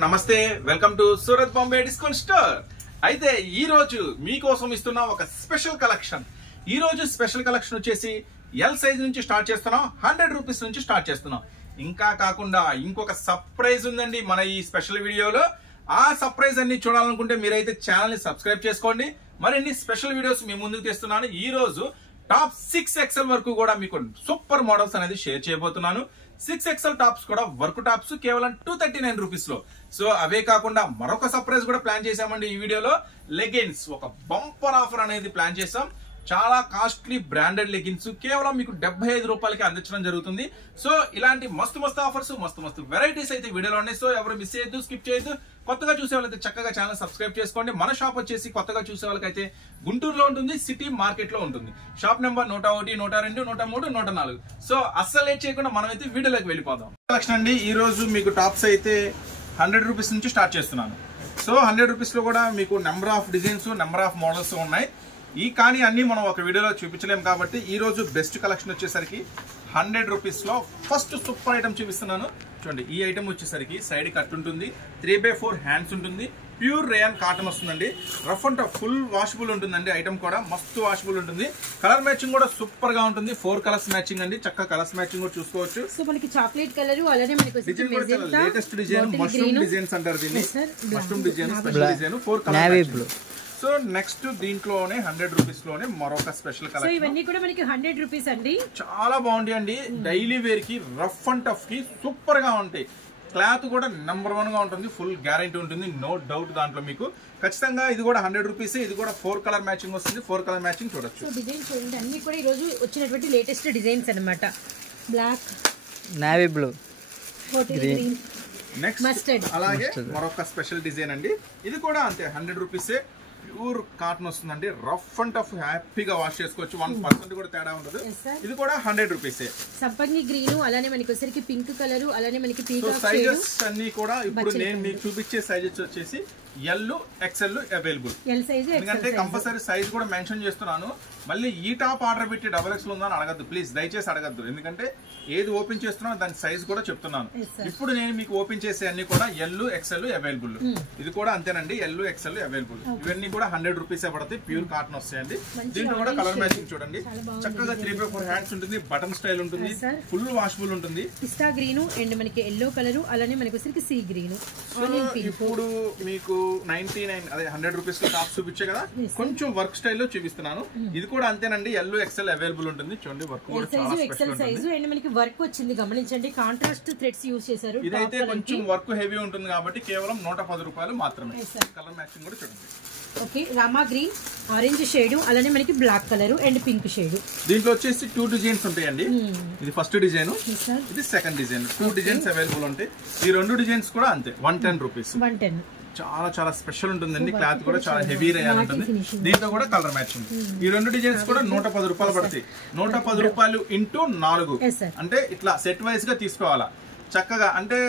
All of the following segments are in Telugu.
నమస్తే, welcome to Surat Bombay discount store. అయితే ఈ రోజు మీకోసం ఇస్తున్న ఒక స్పెషల్ కలెక్షన్. ఈ రోజు స్పెషల్ కలెక్షన్ వచ్చేసి ఎల్ సైజ్ నుంచి స్టార్ట్ చేస్తున్నాం, 100 రూపీస్ నుంచి స్టార్ట్ చేస్తున్నాం. ఇంకా కాకుండా ఇంకొక సర్ప్రైజ్ ఉందండి మన ఈ స్పెషల్ వీడియోలో. ఆ సర్ప్రైజ్ అన్ని చూడాలనుకుంటే మీరైతే ఛానల్ ని సబ్స్క్రైబ్ చేసుకోండి. మరిన్ని స్పెషల్ వీడియోస్ మీ ముందుకు తెస్తున్నాను. ఈ రోజు టాప్ 6XL వరకు కూడా మీకు సూపర్ మోడల్స్ అనేది షేర్ చేయబోతున్నాను. 6XL టాప్స్ కూడా వర్క్ టాప్స్ కేవలం 239 రూపీస్ లో. సో అవే కాకుండా మరొక సర్ప్రైజ్ కూడా ప్లాన్ చేశామండి ఈ వీడియోలో. లెగిన్స్ ఒక బంపర్ ఆఫర్ అనేది ప్లాన్ చేసాం. చాలా కాస్ట్లీ బ్రాండెడ్ లెగిన్స్ కేవలం మీకు 75 రూపాయలకి అందించడం జరుగుతుంది. సో ఇలాంటి మస్తు ఆఫర్స్, మస్తు వెరైటీస్ అయితే వీడియోలో ఉన్నాయి. సో ఎవరు మిస్ చేయొద్దు, స్కిప్ చేయొద్దు. కొత్తగా చూసే వాళ్ళైతే చక్కగా ఛానల్ సబ్స్క్రైబ్ చేసుకోండి. మన షాప్ వచ్చేసి కొత్తగా చూసే వాళ్ళకైతే గుంటూరులో ఉంటుంది, సిటీ మార్కెట్ లో ఉంటుంది. Shop number 101, 102, 103, 104. సో అస్సలు లేట్ చేయకుండా మనమైతే వీడియోలోకి వెళ్ళిపోదాం. కలెక్షన్ అండి, ఈ రోజు మీకు టాప్స్ అయితే 100 రూపీస్ నుంచి స్టార్ట్ చేస్తున్నాను. సో 100 రూపీస్ లో కూడా మీకు number of designs, number of models ఉన్నాయి. కానీ అన్ని మనం ఒక వీడియోలో చూపించలేము కాబట్టి ఈ రోజు బెస్ట్ కలెక్షన్ వచ్చేసరికి 100 రూపీస్ లో ఫస్ట్ సూపర్ ఐటమ్ చూపిస్తున్నాను. చూడండి, ఈ ఐటమ్ వచ్చేసరికి సైడ్ కట్ ఉంటుంది, 3x4 హ్యాండ్స్ ఉంటుంది, ప్యూర్ రేయాన్ కాటన్ వస్తుందండి. Rough and tough full washable ఉంటుందండి. ఐటమ్ కూడా మస్తు వాషబుల్ ఉంటుంది. కలర్ మ్యాచింగ్ కూడా సూపర్ గా ఉంటుంది. 4 కలర్స్ మ్యాచింగ్ అండి. చక్కగా కలర్స్ మ్యాచింగ్ కూడా చూసుకోవచ్చు. సో మనకి చాక్లెట్ కలర్, అలానే మనకి లేటెస్ట్ డిజైన్ మష్రూమ్ డిజైన్స్ అంటారు దీన్ని. Mushroom design, special design, 4 colour. So next దీంట్లోనే 100 రూపీస్ లోనే మరొక స్పెషల్ కలర్. సో ఇవన్నీ కూడా మనకి 100 రూపీస్ అండి. చాలా బాగుంటాయి అండి. డైలీ వేర్ కి, రఫ్ అండ్ టఫ్ కి సూపర్ గా ఉంటాయి. క్లాత్ కూడా నెంబర్ 1 గా ఉంటుంది. ఫుల్ గ్యారంటీ ఉంటుంది, నో డౌట్ దాంట్లో మీకు. ఖచ్చితంగా ఇది కూడా 100 రూపీస్. ఇది కూడా 4 కలర్ మ్యాచింగ్ వస్తుంది. 4 కలర్ మ్యాచింగ్ చూడొచ్చు. సో డిజైన్ చూడండి, అన్ని కూడా ఈ రోజు వచ్చినటువంటి లేటెస్ట్ డిజైన్స్ అన్నమాట. Black, navy blue, green, next mustard. అలాగే మరొక స్పెషల్ డిజైన్ అండి. ఇది కూడా అంతే 100 రూపీసే. ప్యూర్ కాటన్ వస్తుందండి. రఫ్ అండ్ టఫ్ హ్యాపీగా వాష్ చేసుకోవచ్చు. 1% కూడా తేడా ఉండదు. ఇది కూడా 100 రూపీసే. సంపంగి గ్రీన్, అలానే మనకి వచ్చేసరికి పింక్ కలర్, అలానే మనకి పీకాక్ సైజెస్ అన్ని కూడా ఇప్పుడు నేను మీకు చూపించే సైజెస్ వచ్చేసి ఎల్, XL అవైలబుల్. ఎందుకంటే కంపల్సరీ సైజ్ కూడా మెన్షన్ చేస్తున్నాను. మళ్ళీ ఈ టాప్ ఆర్డర్ పెట్టి XXL ఉందా అని అడగద్దు ప్లీజ్, దయచేసి అడగద్దు. ఎందుకంటే ఏది ఓపెన్ చేస్తున్నా దాని సైజ్ కూడా చెప్తున్నాను. ఇప్పుడు నేను మీకు ఓపెన్ చేసే అన్ని కూడా ఎల్, XL అవైలబుల్. ఇది కూడా అంతేనండి, ఎల్, XL అవైలబుల్. ఇవన్నీ కూడా 100 రూపీస్ పడతాయి. ప్యూర్ కాటన్ వస్తాయండి. దీంట్లో కూడా కలర్ మ్యాచింగ్ చూడండి. చక్కగా 3x4 హ్యాండ్స్ ఉంటుంది, బటన్ స్టైల్ ఉంటుంది, ఫుల్ వాషబుల్ ఉంటుంది. పిస్తా గ్రీన్ అండ్ మనకి ఎల్లో కలర్, అలానే మనకి వచ్చేసరికి సీ గ్రీన్. ఇప్పుడు మీకు 99 అదే 100 రూపీస్ లో టాప్స్ చూపించే కదా, కొంచెం వర్క్ స్టైల్లో చూపిస్తున్నాను. ఇది కూడా అంతేనండి, ఎల్, XL అవైలబుల్ ఉంటుంది. చూడండి, వర్క్ కూడా చాలా స్పెషల్ సైజు అండ్ మనకి వర్క్ వచ్చింది, గమనించండి. కాంట్రాస్ట్ థ్రెడ్స్ యూస్ చేశారు. ఇదైతే కొంచెం వర్క్ హెవీ ఉంటుంది కాబట్టి కేవలం 110 రూపాయలు మాత్రమే. కలర్ మ్యాచింగ్ కూడా చూడండి. Okay, Rama green, orange shade, అలానే మనకి black colour and pink shade. దీంట్లో వచ్చేసి 2 డిజైన్స్ ఉంటాయండి. ఇది ఫస్ట్ డిజైన్, ఇది సెకండ్ డిజైన్. 2 డిజైన్స్ అవైలబుల్ ఉంటాయి. ఈ 2 డిజైన్స్ కూడా అంతే 110 రూపీస్. 110. చాలా స్పెషల్ ఉంటుందండి. క్లాత్ కూడా చాలా హెవీ రేయాన్ ఉంటుంది. దీంట్లో కూడా కలర్ మ్యాచింగ్. ఈ 2 డిజైన్స్ కూడా 110 రూపాయలు పడతాయి. 110 రూపాయలు ఇంటూ 4 అంటే ఇట్లా సెట్ వైజ్ గా తీసుకోవాలా చక్కగా. అంటే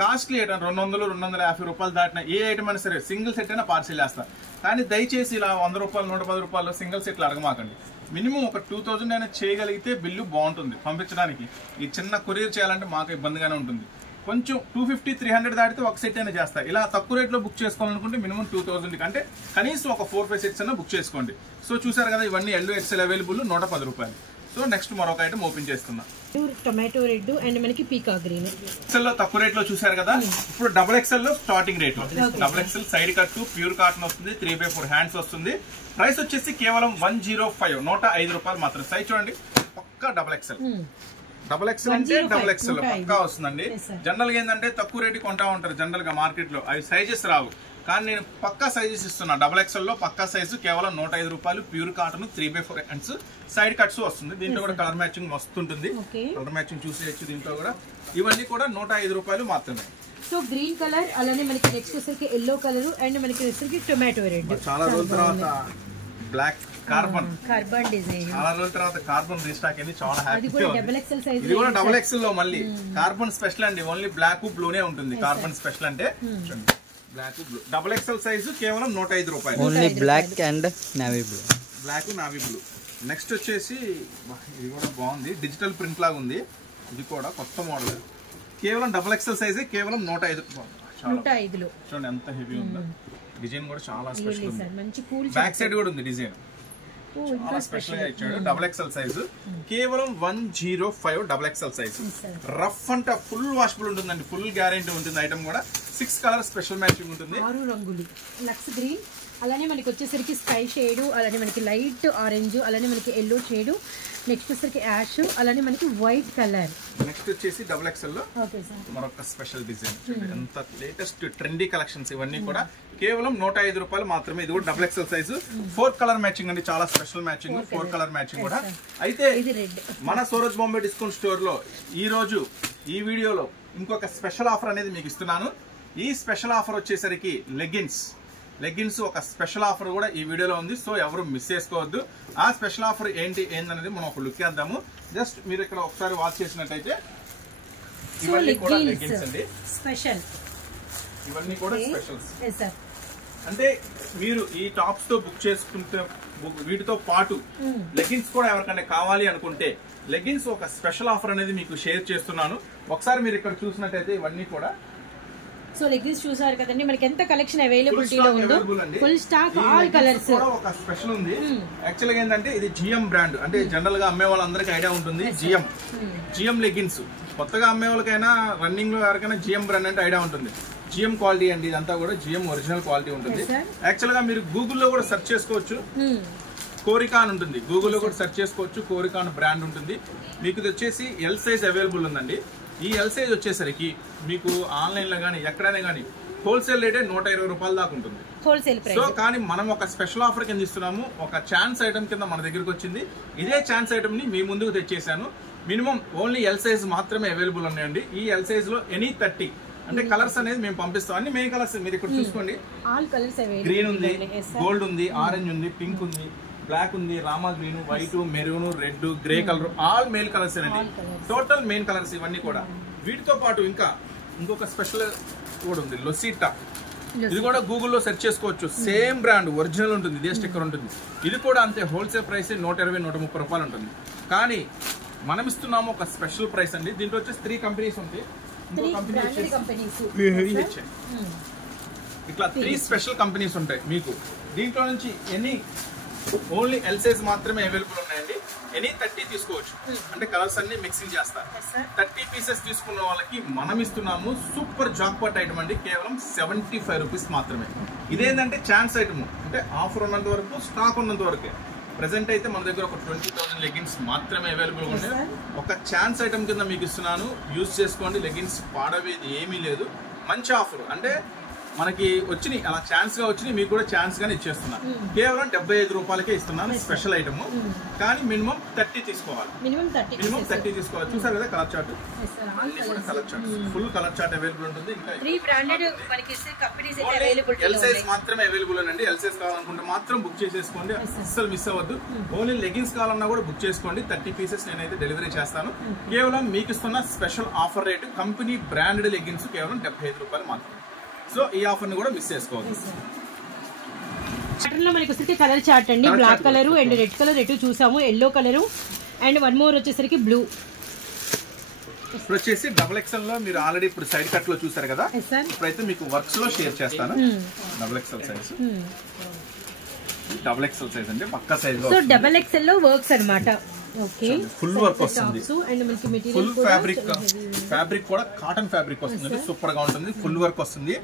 కాస్ట్లీ ఐటమ్ 200, 250 రూపాయలు దాటిన ఏ ఐటమ్ అయినా సరే సింగిల్ సెట్ అయినా పార్సిల్ చేస్తా. కానీ దయచేసి ఇలా 100 రూపాయలు, 110 రూపాయలు సింగిల్ సెట్లు అడగమాకండి. మినిమం ఒక 2000 అయినా చేయగలిగితే బిల్లు బాగుంటుంది పంపించడానికి. ఈ చిన్న కొరియర్ చేయాలంటే మాకు ఇబ్బందిగానే ఉంటుంది. కొంచెం 250, 300 దాటితే ఒక సెట్ అయినా చేస్తా. ఇలా తక్కువ రేట్లో బుక్ చేసుకోవాలనుకుంటే మినిమం 2000 అంటే కనీసం ఒక 4-5 సెట్స్ అయినా బుక్ చేసుకోండి. సో చూసారు కదా, ఇవన్నీ ఎల్, XL అవైలబుల్, 110 రూపాయలు. సో నెక్స్ట్ మరొక ఐటమ్ ఓపెన్ చేస్తున్నా. టొమాటో రెడ్ అండ్ మనకి పీకాక్ గ్రీన్. XL లో తక్కువ రేట్ లో చూసారు కదా. ఇప్పుడు XXL లో స్టార్టింగ్ రేట్ లో XXL side cut, pure cotton వస్తుంది, 3x4 హ్యాండ్స్ వస్తుంది. ప్రైస్ వచ్చేసి కేవలం 105, 105 రూపాయలు మాత్రం. సైజ్ చూడండి, పక్కా XXL. XXL అంటే XXL పక్కా వస్తుందండి. జనరల్ గా ఏంటంటే తక్కువ రేటు కొంటా ఉంటారు జనరల్ గా మార్కెట్ లో, అవి సైజెస్ రావు. కానీ నేను పక్కా సైజెస్ ఇస్తున్నా. XXL లో పక్కా సైజు కేవలం 105 రూపాయలు. Pure cotton, 3x4 hands, side cuts వస్తుంది. దీంట్లో కూడా కలర్ మ్యాచింగ్ మస్తు ఉంటుంది. కలర్ మ్యాచింగ్ చూసేయచ్చు. దీంట్లో కూడా ఇవన్నీ కూడా 105 రూపాయలు మాత్రమే. సో గ్రీన్ కలర్, అలానే మనకి నెక్స్ట్ వచ్చేసరికి ఎల్లో కలర్ అండ్ మనకి వచ్చేసరికి టొమాటో రెడ్. చాలా రోజుల తర్వాత బ్లాక్ కార్బన్ డిజైన్, చాలా రోజుల తర్వాత కార్బన్ రీస్టాక్ అయింది. చాలా హ్యాపీ. ఇది కూడా XXL లో మళ్ళీ కార్బన్ స్పెషల్ అండి. ఓన్లీ బ్లాక్, బ్లూనే ఉంటుంది కార్బన్ స్పెషల్ అంటే. బ్లాక్, బ్లూ, XXL సైజు కేవలం 105 రూపాయలు. Only black and navy blue. Black, navy blue. Next వచ్చేసి ఇది కూడా బాగుంది, డిజిటల్ ప్రింట్ లాగా ఉంది. ఇది కూడా కొత్త మోడల్. కేవలం XXL సైజే కేవలం 105. 105లో చూడండి ఎంత హెవీ ఉందో. డిజైన్ కూడా చాలా స్పెషల్ ఉంది. మంచి కూల్ బ్యాక్ సైడ్ కూడా ఉంది డిజైన్, చాలా స్పెషల్ గా ఇచ్చాడు. డబుల్ ఎక్స్ఎల్ సైజు, కేవలం 105 డబుల్ ఎక్స్ఎల్ సైజు. రఫ్ అంటే ఫుల్ వాషబుల్ ఉంటుందండి, ఫుల్ గ్యారెంటీ ఉంటుంది. ఐటమ్ కూడా 6 కలర్ స్పెషల్ మ్యాచింగ్ ఉంటుంది. 6 రంగులు లక్స్ గ్రీన్, అలానే మనకి వచ్చేసరికి స్కై షేడ్, అలానే మనకి లైట్ ఆరెంజ్, అలానే మనకి ఎల్లో షేడ్, నెక్స్ట్ వచ్చేసరికి యాష్, అలానే మనకి వైట్ కలర్. నెక్స్ట్ వచ్చేసి డబుల్ ఎక్స్ఎల్ లో మరొక స్పెషల్ డిజైన్. ఎంత లేటెస్ట్ ట్రెండీ కలెక్షన్స్ ఇవన్నీ కూడా కేవలం 105 రూపాయలు మాత్రమే. ఇది కూడా double XL size, 4 colour matching అండి, చాలా స్పెషల్ మ్యాచింగ్. 4 కలర్ మ్యాచింగ్ కూడా. అయితే మన సూరజ్ బాంబే డిస్కౌంట్ స్టోర్ లో ఈ రోజు ఈ వీడియోలో ఇంకొక స్పెషల్ ఆఫర్ అనేది మీకు ఇస్తున్నాను. ఈ స్పెషల్ ఆఫర్ వచ్చేసరికి లెగ్గిన్స్ ఒక స్పెషల్ ఆఫర్ కూడా ఈ వీడియోలో ఉంది. సో ఎవరు మిస్ చేసుకోవద్దు. ఆ స్పెషల్ ఆఫర్ ఏంటనేది మనం ఒక లుక్ చేద్దాము. జస్ట్ మీరు ఇక్కడ ఒకసారి వాచ్ చేసినట్టయితే ఇవన్నీ కూడా లెగ్గిన్స్ అండి, స్పెషల్. ఇవన్నీ కూడా స్పెషల్స్. అంటే మీరు ఈ టాప్స్ తో బుక్ చేసుకుంటే వీటితో పాటు లెగ్గిన్స్ కూడా ఎవరికైనా కావాలి అనుకుంటే లెగ్గిన్స్ ఒక స్పెషల్ ఆఫర్ అనేది మీకు షేర్ చేస్తున్నాను. ఒకసారి మీరు ఇక్కడ చూసినట్టయితే ఇవన్నీ కూడా సో లెగ్గిన్స్ చూసారు కదండి, మనకి ఎంత కలెక్షన్ అవైలబిలిటీలో ఉందో. Full stock, all colours. ఒక స్పెషల్ ఉంది. యాక్చువల్ గా ఏంటంటే ఇది జిఎం బ్రాండ్, అంటే జనరల్ గా అమ్మే వాళ్ళందరికీ ఐడియా ఉంటుంది. జిఎం లెగ్గిన్స్ కొత్తగా అమ్మే వాళ్ళకైనా రన్నింగ్ లో ఎవరికైనా జిఎం బ్రాండ్ అంటే ఐడియా ఉంటుంది. జిఎం క్వాలిటీ అండి, ఇదంతా కూడా జిఎం ఒరిజినల్ క్వాలిటీ ఉంటుంది. యాక్చువల్ గా మీరు గూగుల్లో కూడా సెర్చ్ చేసుకోవచ్చు, కోరికాన్ ఉంటుంది. గూగుల్లో కూడా సెర్చ్ చేసుకోవచ్చు, కోరికాన్ బ్రాండ్ ఉంటుంది. మీకు ఇది వచ్చేసి ఎల్ సైజ్ అవైలబుల్ ఉందండి. ఈ ఎల్ సైజ్ వచ్చేసరికి మీకు ఆన్లైన్ లో కానీ ఎక్కడైనా కానీ హోల్సేల్ రేటే 120 రూపాయల దాకా ఉంటుంది. సో కానీ మనం ఒక స్పెషల్ ఆఫర్ కింద ఇస్తున్నాము. ఒక ఛాన్స్ ఐటమ్ కింద మన దగ్గరకు వచ్చింది. ఇదే ఛాన్స్ ఐటమ్ ని మీ ముందుకు తెచ్చేసాను. మినిమం ఓన్లీ ఎల్ సైజ్ మాత్రమే అవైలబుల్ ఉన్నాయండి. ఈ ఎల్ సైజ్ లో ఎనీ 30 అంటే కలర్స్ అనేది మేము పంపిస్తాం. అన్ని మెయిన్ కలర్స్ మీరు ఇక్కడ చూసుకోండి. గ్రీన్ ఉంది, గోల్డ్ ఉంది, ఆరెంజ్ ఉంది, పింక్ ఉంది, బ్లాక్ ఉంది, Rama green, white, maroon, red, grey colour, all main colours అండి. టోటల్ మెయిన్ కలర్స్ ఇవన్నీ కూడా. వీటితో పాటు ఇంకొక స్పెషల్ కూడా ఉంది, లొసిటా. ఇది కూడా గూగుల్లో సెర్చ్ చేసుకోవచ్చు. సేమ్ బ్రాండ్, ఒరిజినల్ ఉంటుంది, ఇదే స్టిక్కర్ ఉంటుంది. ఇది కూడా అంతే, హోల్సేల్ ప్రైస్ 120-130 రూపాయలు ఉంటుంది. కానీ మనం ఇస్తున్నాము ఒక స్పెషల్ ప్రైస్ అండి. దీంట్లో వచ్చేసి 3 కంపెనీస్ ఉంటాయి. ఇట్లా 3 స్పెషల్ కంపెనీస్ ఉంటాయి మీకు. దీంట్లో నుంచి ఓన్లీ ఎల్ సైజ్ మాత్రమే అవైలబుల్ ఉన్నాయండి. ఎనీ 30 తీసుకోవచ్చు, అంటే కలర్స్ అన్ని మిక్సింగ్ చేస్తారు. 30 పీసెస్ తీసుకున్న వాళ్ళకి మనం ఇస్తున్నాము సూపర్ జాక్పాట్ ఐటమ్ అండి, కేవలం 75 రూపీస్ మాత్రమే. ఇదేంటంటే ఛాన్స్ ఐటమ్, అంటే ఆఫర్ ఉన్నంత వరకు, స్టాక్ ఉన్నంత వరకే. ప్రెసెంట్ అయితే మన దగ్గర ఒక 20,000 లెగ్గిన్స్ మాత్రమే అవైలబుల్ ఉన్నాయి. ఒక ఛాన్స్ ఐటమ్ కింద మీకు ఇస్తున్నాను, యూజ్ చేసుకోండి. లెగ్గిన్స్ పాడవేది ఏమీ లేదు, మంచి ఆఫర్. అంటే మనకి వచ్చినాయి అలా ఛాన్స్ గా వచ్చినాయి, మీకు కూడా ఛాన్స్ గానే ఇచ్చేస్తున్నాను. కేవలం 75 రూపాయలకే ఇస్తున్నాను స్పెషల్ ఐటమ్. కానీ మినిమం 30 తీసుకోవాలి, మినిమం 30 తీసుకోవాలి. చూసారు కదా colour chart, colour chart, full colour chart available ఉంటుంది. ఎల్ సైజ్ మాత్రమే అవైలబుల్ అండి. ఎల్ సైజ్ కావాలనుకుంటే మాత్రం బుక్ చేసేసుకోండి, అస్సలు మిస్ అవ్వద్దు. ఓన్లీ లెగ్గిన్స్ కావాలన్నా కూడా బుక్ చేసుకోండి. 30 పీసెస్ నేనైతే డెలివరీ చేస్తాను. కేవలం మీకు ఇస్తున్న special offer rate company branded leggings కేవలం 75 రూపాయలు మాత్రమే. సో ఈ ఆఫర్ ని కూడా మిస్ చేసుకోవద్దు. ప్యాటర్న్ లో మనకి వచ్చేసరికి కలర్ చార్ట్ అండి. Black colour and red colour ఎటు చూసాము, yellow colour and one more వచ్చేసరికి బ్లూ. ఇప్పుడు వచ్చేసి డబుల్ ఎక్స్ఎల్ లో మీరు ఆల్రెడీ ఇప్పుడు సైడ్ కట్ లో చూసారు కదా, ఇప్పుడైతే మీకు వర్క్స్ లో షేర్ చేస్తాను. Double XL size, double XL size అంటే పక్కా సైజ్. సో డబుల్ ఎక్స్ఎల్ లో వర్క్స్ అన్నమాట. ఫుల్ వర్క్ వస్తుంది, ఫుల్ ఫ్యాబ్రిక్ కూడా కాటన్ ఫ్యాబ్రిక్ వస్తుంది, సూపర్ గా ఉంటుంది. ఫుల్ వర్క్ వస్తుంది.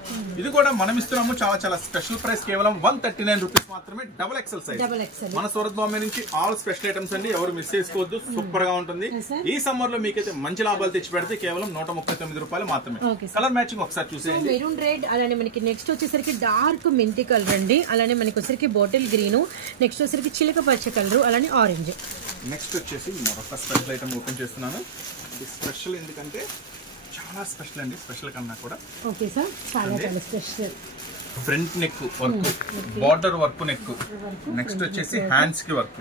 ఇది కూడా మనం ఇస్తున్నాము చాలా స్పెషల్ ప్రైస్, కేవలం 139 రూపీస్ మాత్రమే. డబుల్ ఎక్స్ఎల్ సైజ్ మన సూరత్ బాంబే నుంచి ఆల్ స్పెషల్ ఐటమ్స్ అండి, ఎవరు మిస్ చేసుకోవద్దు. సూపర్ గా ఉంటుంది. ఈ సమ్మర్ లో మీకైతే మంచి లాభాలు తెచ్చి పెడితే కేవలం 139 రూపాయలు మాత్రమే. కలర్ మ్యాచింగ్ ఒకసారి చూసేయండి. మెరూన్ రెడ్, అలానే మనకి నెక్స్ట్ వచ్చేసరికి డార్క్ మెంతి కలర్ అండి, అలానే మనకి వచ్చేసరికి బాటిల్ గ్రీన్, నెక్స్ట్ వచ్చేసరికి చిలక పచ్చ కలర్, అలానే ఆరెంజ్. నెక్స్ట్ వచ్చేసి మరొక స్పెషల్ ఐటమ్ ఓపెన్ చేస్తున్నాను. ఇది స్పెషల్ ఎందుకంటే చాలా స్పెషల్ అండి, స్పెషల్ కన్నా కూడా. ఓకే సార్, చాలా special. Front neck work, border work neck, next వచ్చేసి హ్యాండ్స్ కి వర్క్,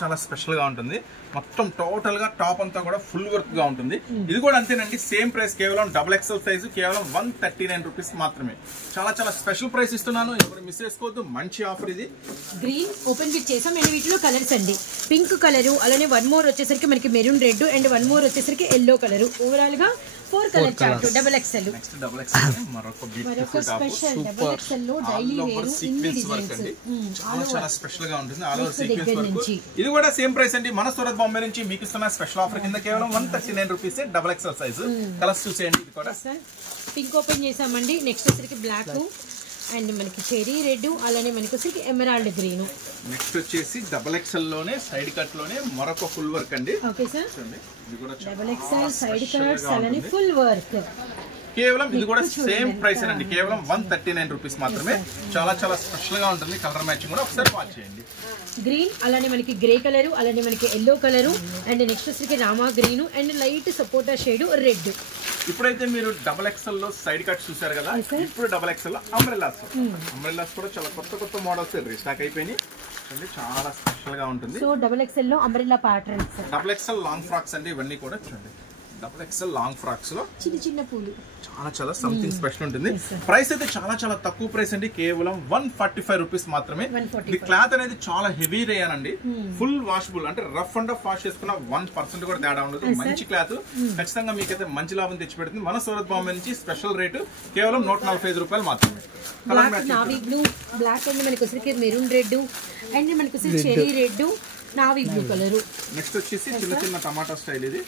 చాలా స్పెషల్ గా ఉంటుంది. మొత్తం టోటల్ గా టాప్ అంతా కూడా ఫుల్ వర్క్ గా ఉంటుంది. ఇది కూడా అంతేనండి, సేమ్ ప్రైస్, కేవలం డబుల్ ఎక్స్ఎల్ సైజు, కేవలం 139 రూపీస్ మాత్రమే. చాలా స్పెషల్ ప్రైస్ ఇస్తున్నాను, ఎవరు మిస్ చేసుకోవద్దు. మంచి ఆఫర్ ఇది. గ్రీన్ ఓపెన్ పిక్ చేసాం అండ్ వీటిలో కలర్స్ అండి, పింక్ కలర్, అలానే వన్ మోర్ వచ్చేసరికి మనకి maroon red and one more వచ్చేసరికి ఎల్లో కలర్. ఓవరాల్ గా 4 colour chart double XL. Next double XL మరొక beautiful top special double XL లో డైలీ వేర్ ఇన్ని డిజైన్స్ చాలా స్పెషల్ గా ఉంటుంది. All over sequence work. ఇది కూడా సేమ్ ప్రైస్ అండి. మన సూరత్ బాంబే నుంచి మీకు ఇస్తున్న స్పెషల్ ఆఫర్ కింద కేవలం 139 rupees double XL size. Colours చూసేయండి. ఇది కూడా పింక్ ఓపెన్ చేసామండి. నెక్స్ట్ వచ్చేసరికి బ్లాక్ అండ్ మనకి చెరీ రెడ్, అలానే మనకి వచ్చేసరికి ఎమరాల్డ్ గ్రీన్. నెక్స్ట్ వచ్చేసి డబుల్ ఎక్స్ఎల్ లోనే సైడ్ కట్ లోనే మరొక ఫుల్ వర్క్ అండి. ఓకే సార్, ఇది కూడా డబుల్ ఎక్స్ఎల్ సైడ్ కట్స్ అలానే ఫుల్ వర్క్. కేవలం ఇది కూడా సేమ్ ప్రైస్ అండి. కేవలం 139 రూపీస్ మాత్రమే. చాలా చాలా స్పెషల్ గా ఉంటుంది. కలర్ మ్యాచింగ్ కూడా ఒకసారి వాచ్ చేయండి. గ్రీన్, అలానే మనకి గ్రే కలర్, అలానే మనకి ఎల్లో కలర్, అండ్ నెక్స్ట్ వచ్చేసరికి Rama green and light sapota shade red. ఇప్పుడైతే మీరు డబుల్ ఎక్స్ఎల్ లో సైడ్ కట్ చూసారు కదా, ఇప్పుడు డబుల్ ఎక్స్ఎల్ లో అంబ్రెల్లాస్. అంబ్రెల్లాస్ కూడా చాలా కొత్త మోడల్స్ రీస్టాక్ అయిపోయినాయి. చాలా స్పెషల్ గా ఉంటుంది. సో డబుల్ ఎక్స్ఎల్ లో umbrella patterns, double XL long frocks అండి. ఇవన్నీ కూడా చూడండి. డబుల్ ఎక్స్ఎల్ లాంగ్ ఫ్రాక్స్ లో చిన్న పూలు చాలా సంథింగ్ స్పెషల్ ఉంటుంది. ప్రైస్ అయితే చాలా తక్కువ ప్రైస్ అండి. కేవలం 145 రూపీస్ మాత్రమే. ఈ క్లాత్ అనేది చాలా హెవీ రేయన్ అండి. ఫుల్ వాషబుల్, అంటే రఫ్ అండ్ రఫ్ వాష్ చేసుకున్న 1% కూడా తేడా ఉండదు. మంచి క్లాత్ ఖచ్చితంగా మీకైతే మంచి లాభం తెచ్చిపెడుతుంది. మన సూరత్ బాంబే నుంచి స్పెషల్ రేటు కేవలం 145 రూపాయలు మాత్రమే. నావీ బ్లూ, బ్లాక్ అండ్ మనకి వచ్చేసరికి మెరూన్ రెడ్ అండ్ మనకి వచ్చేసి cherry red, navy blue colour. Next వచ్చేసి చిన్న టమాటా స్టైల్. ఇది